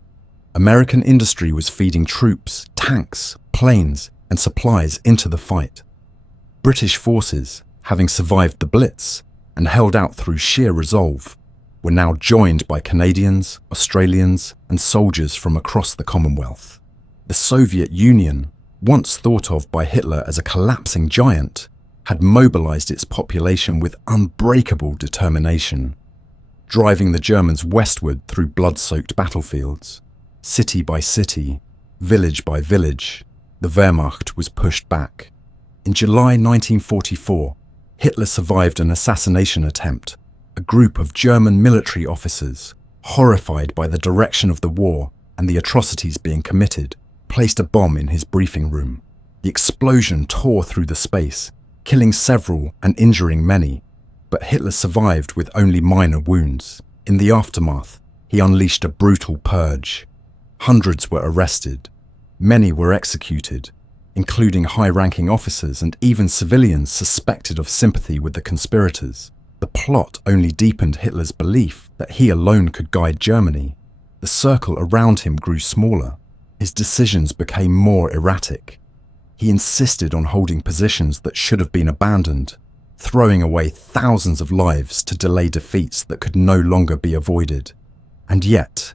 American industry was feeding troops, tanks, planes, and supplies into the fight. British forces, having survived the Blitz and held out through sheer resolve, were now joined by Canadians, Australians, and soldiers from across the Commonwealth. The Soviet Union, once thought of by Hitler as a collapsing giant, had mobilized its population with unbreakable determination, driving the Germans westward through blood-soaked battlefields. City by city, village by village, the Wehrmacht was pushed back. In July 1944, Hitler survived an assassination attempt. A group of German military officers, horrified by the direction of the war and the atrocities being committed, placed a bomb in his briefing room. The explosion tore through the space, killing several and injuring many, but Hitler survived with only minor wounds. In the aftermath, he unleashed a brutal purge. Hundreds were arrested. Many were executed, including high-ranking officers and even civilians suspected of sympathy with the conspirators. The plot only deepened Hitler's belief that he alone could guide Germany. The circle around him grew smaller. His decisions became more erratic. He insisted on holding positions that should have been abandoned, throwing away thousands of lives to delay defeats that could no longer be avoided. And yet,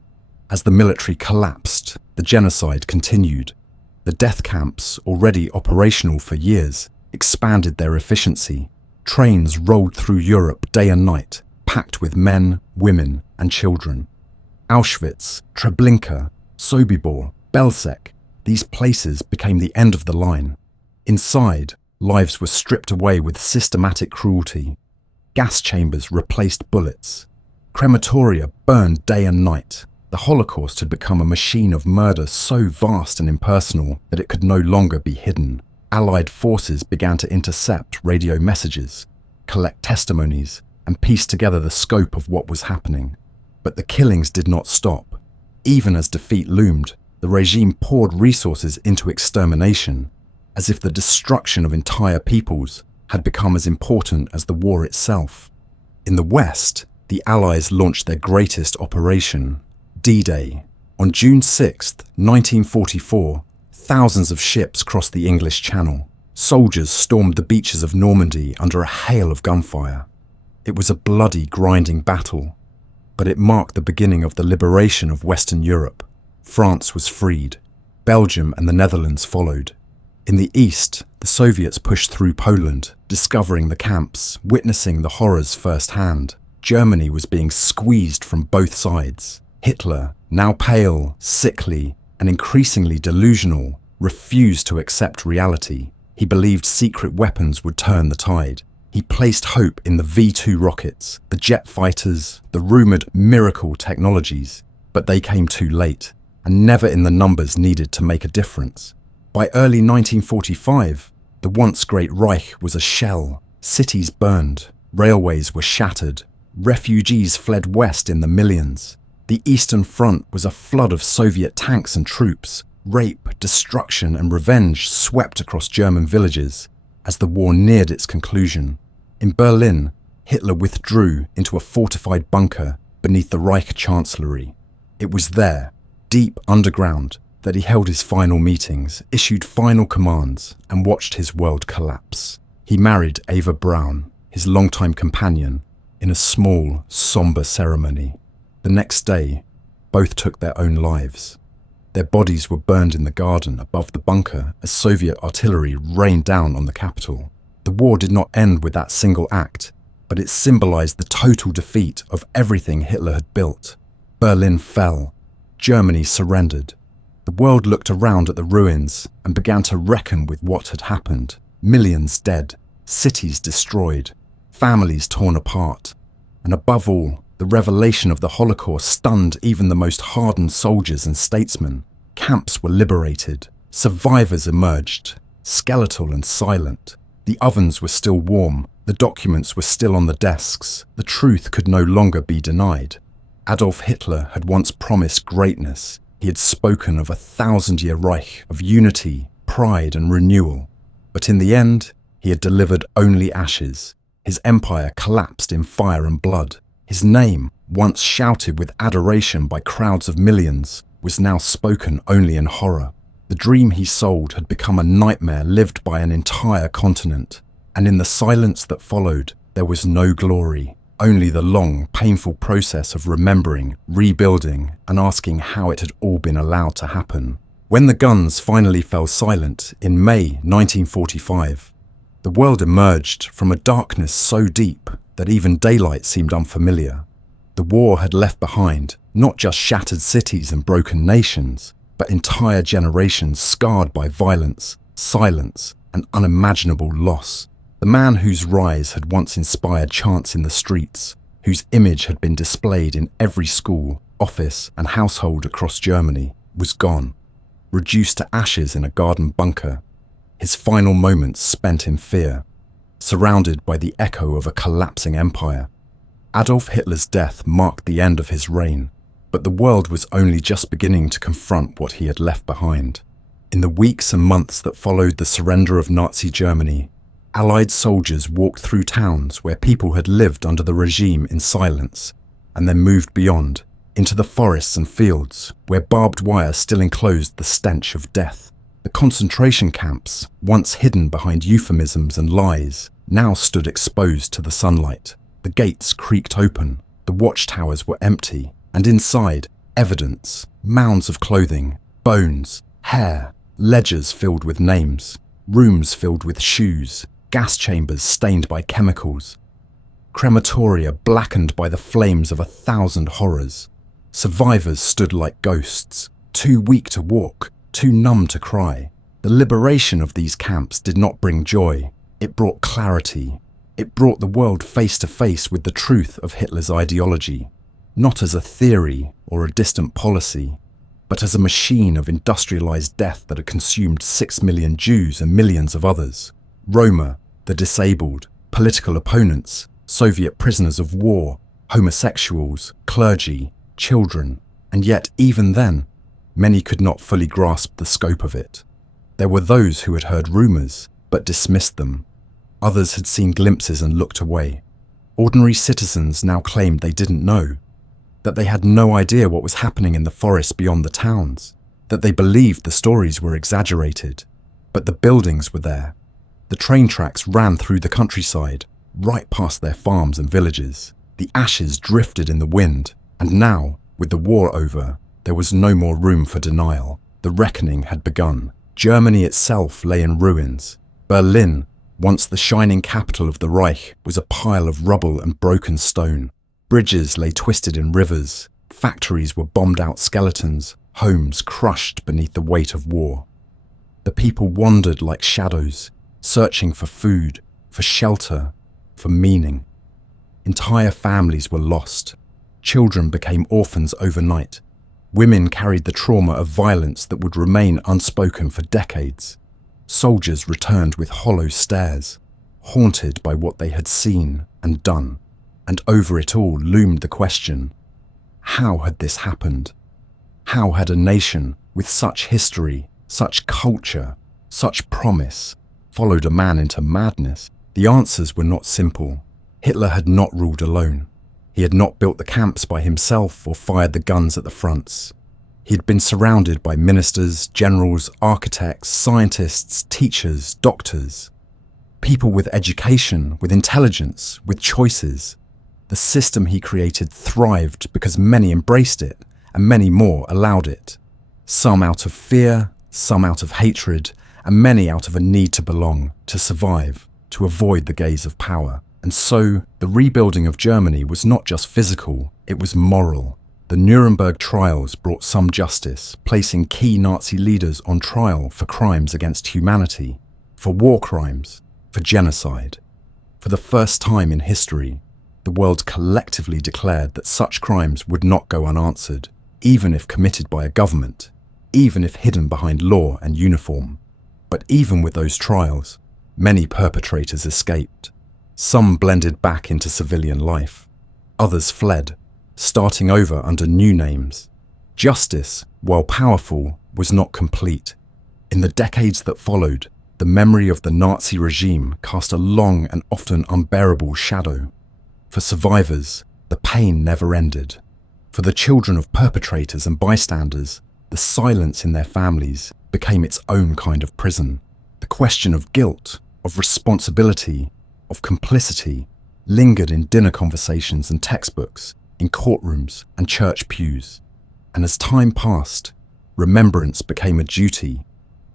as the military collapsed, the genocide continued. The death camps, already operational for years, expanded their efficiency. Trains rolled through Europe day and night, packed with men, women, and children. Auschwitz, Treblinka, Sobibor, Belzec, these places became the end of the line. Inside, lives were stripped away with systematic cruelty. Gas chambers replaced bullets. Crematoria burned day and night. The Holocaust had become a machine of murder so vast and impersonal that it could no longer be hidden. Allied forces began to intercept radio messages, collect testimonies, and piece together the scope of what was happening. But the killings did not stop. Even as defeat loomed, the regime poured resources into extermination, as if the destruction of entire peoples had become as important as the war itself. In the West, the Allies launched their greatest operation, D-Day. On June 6, 1944, thousands of ships crossed the English Channel. Soldiers stormed the beaches of Normandy under a hail of gunfire. It was a bloody, grinding battle, but it marked the beginning of the liberation of Western Europe. France was freed. Belgium and the Netherlands followed. In the east, the Soviets pushed through Poland, discovering the camps, witnessing the horrors firsthand. Germany was being squeezed from both sides. Hitler, now pale, sickly, and increasingly delusional, refused to accept reality. He believed secret weapons would turn the tide. He placed hope in the V-2 rockets, the jet fighters, the rumoured miracle technologies, but they came too late, and never in the numbers needed to make a difference. By early 1945, the once great Reich was a shell. Cities burned, railways were shattered, refugees fled west in the millions. The Eastern Front was a flood of Soviet tanks and troops. Rape, destruction, and revenge swept across German villages as the war neared its conclusion. In Berlin, Hitler withdrew into a fortified bunker beneath the Reich Chancellery. It was there, deep underground, that he held his final meetings, issued final commands, and watched his world collapse. He married Eva Braun, his longtime companion, in a small, somber ceremony. The next day, both took their own lives. Their bodies were burned in the garden above the bunker as Soviet artillery rained down on the capital. The war did not end with that single act, but it symbolized the total defeat of everything Hitler had built. Berlin fell. Germany surrendered. The world looked around at the ruins and began to reckon with what had happened. Millions dead, cities destroyed, families torn apart, and above all, the revelation of the Holocaust stunned even the most hardened soldiers and statesmen. Camps were liberated. Survivors emerged, skeletal and silent. The ovens were still warm. The documents were still on the desks. The truth could no longer be denied. Adolf Hitler had once promised greatness. He had spoken of a 1,000-year Reich of unity, pride, and renewal. But in the end, he had delivered only ashes. His empire collapsed in fire and blood. His name, once shouted with adoration by crowds of millions, was now spoken only in horror. The dream he sold had become a nightmare lived by an entire continent. And in the silence that followed, there was no glory, only the long, painful process of remembering, rebuilding, and asking how it had all been allowed to happen. When the guns finally fell silent in May 1945, the world emerged from a darkness so deep that even daylight seemed unfamiliar. The war had left behind not just shattered cities and broken nations, but entire generations scarred by violence, silence, and unimaginable loss. The man whose rise had once inspired chants in the streets, whose image had been displayed in every school, office, and household across Germany, was gone, reduced to ashes in a garden bunker, his final moments spent in fear, surrounded by the echo of a collapsing empire. Adolf Hitler's death marked the end of his reign, but the world was only just beginning to confront what he had left behind. In the weeks and months that followed the surrender of Nazi Germany, Allied soldiers walked through towns where people had lived under the regime in silence, and then moved beyond, into the forests and fields, where barbed wire still enclosed the stench of death. The concentration camps, once hidden behind euphemisms and lies, now stood exposed to the sunlight. The gates creaked open, the watchtowers were empty, and inside, evidence, mounds of clothing, bones, hair, ledgers filled with names, rooms filled with shoes, gas chambers stained by chemicals, crematoria blackened by the flames of 1,000 horrors. Survivors stood like ghosts, too weak to walk, too numb to cry. The liberation of these camps did not bring joy. It brought clarity. It brought the world face to face with the truth of Hitler's ideology, not as a theory or a distant policy, but as a machine of industrialized death that had consumed 6 million Jews and millions of others. Roma, the disabled, political opponents, Soviet prisoners of war, homosexuals, clergy, children, and yet even then, many could not fully grasp the scope of it. There were those who had heard rumors, but dismissed them. Others had seen glimpses and looked away. Ordinary citizens now claimed they didn't know, that they had no idea what was happening in the forests beyond the towns, that they believed the stories were exaggerated, but the buildings were there. The train tracks ran through the countryside, right past their farms and villages. The ashes drifted in the wind, and now, with the war over, there was no more room for denial. The reckoning had begun. Germany itself lay in ruins. Berlin, once the shining capital of the Reich, was a pile of rubble and broken stone. Bridges lay twisted in rivers. Factories were bombed-out skeletons, homes crushed beneath the weight of war. The people wandered like shadows, searching for food, for shelter, for meaning. Entire families were lost. Children became orphans overnight. Women carried the trauma of violence that would remain unspoken for decades. Soldiers returned with hollow stares, haunted by what they had seen and done. And over it all loomed the question, how had this happened? How had a nation with such history, such culture, such promise, followed a man into madness? The answers were not simple. Hitler had not ruled alone. He had not built the camps by himself or fired the guns at the fronts. He had been surrounded by ministers, generals, architects, scientists, teachers, doctors. People with education, with intelligence, with choices. The system he created thrived because many embraced it and many more allowed it. Some out of fear, some out of hatred, and many out of a need to belong, to survive, to avoid the gaze of power. And so, the rebuilding of Germany was not just physical, it was moral. The Nuremberg trials brought some justice, placing key Nazi leaders on trial for crimes against humanity, for war crimes, for genocide. For the first time in history, the world collectively declared that such crimes would not go unanswered, even if committed by a government, even if hidden behind law and uniform. But even with those trials, many perpetrators escaped. Some blended back into civilian life. Others fled, starting over under new names. Justice, while powerful, was not complete. In the decades that followed, the memory of the Nazi regime cast a long and often unbearable shadow. For survivors, the pain never ended. For the children of perpetrators and bystanders, the silence in their families became its own kind of prison. The question of guilt, of responsibility, of complicity, lingered in dinner conversations and textbooks, in courtrooms and church pews. And as time passed, remembrance became a duty,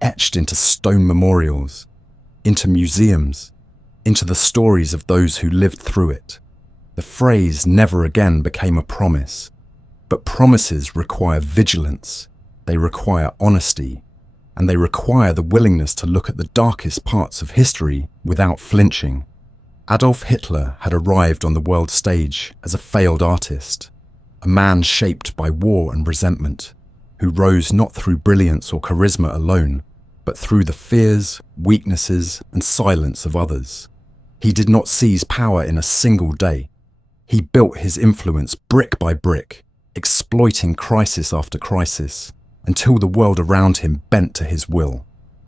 etched into stone memorials, into museums, into the stories of those who lived through it. The phrase never again became a promise, but promises require vigilance, they require honesty, and they require the willingness to look at the darkest parts of history without flinching. Adolf Hitler had arrived on the world stage as a failed artist, a man shaped by war and resentment, who rose not through brilliance or charisma alone, but through the fears, weaknesses, and silence of others. He did not seize power in a single day. He built his influence brick by brick, exploiting crisis after crisis, until the world around him bent to his will.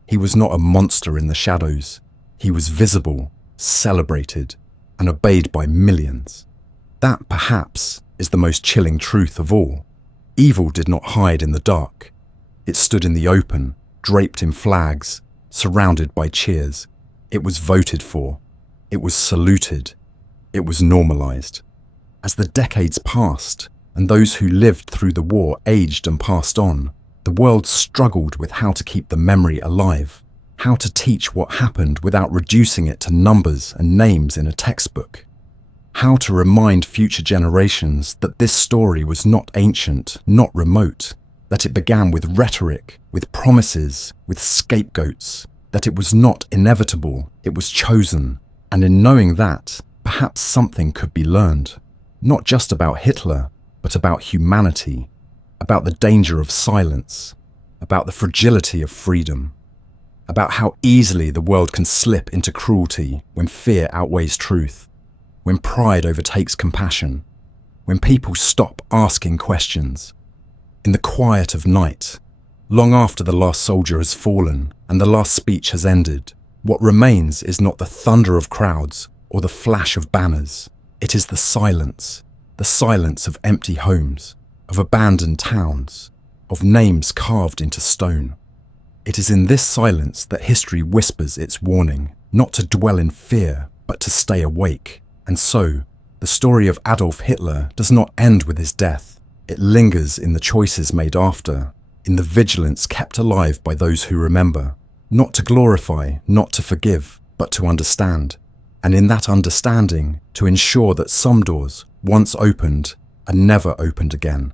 He was not a monster in the shadows. He was visible, celebrated, and obeyed by millions. That, perhaps, is the most chilling truth of all. Evil did not hide in the dark. It stood in the open, draped in flags, surrounded by cheers. It was voted for. It was saluted. It was normalized. As the decades passed, and those who lived through the war aged and passed on, the world struggled with how to keep the memory alive, how to teach what happened without reducing it to numbers and names in a textbook, how to remind future generations that this story was not ancient, not remote, that it began with rhetoric, with promises, with scapegoats, that it was not inevitable, it was chosen, and in knowing that, perhaps something could be learned, not just about Hitler, but about humanity, about the danger of silence, about the fragility of freedom, about how easily the world can slip into cruelty when fear outweighs truth, when pride overtakes compassion, when people stop asking questions. In the quiet of night, long after the last soldier has fallen and the last speech has ended, what remains is not the thunder of crowds or the flash of banners. It is the silence of empty homes, of abandoned towns, of names carved into stone. It is in this silence that history whispers its warning, not to dwell in fear, but to stay awake. And so, the story of Adolf Hitler does not end with his death. It lingers in the choices made after, in the vigilance kept alive by those who remember, not to glorify, not to forgive, but to understand. And in that understanding, to ensure that some doors, once opened, are never opened again.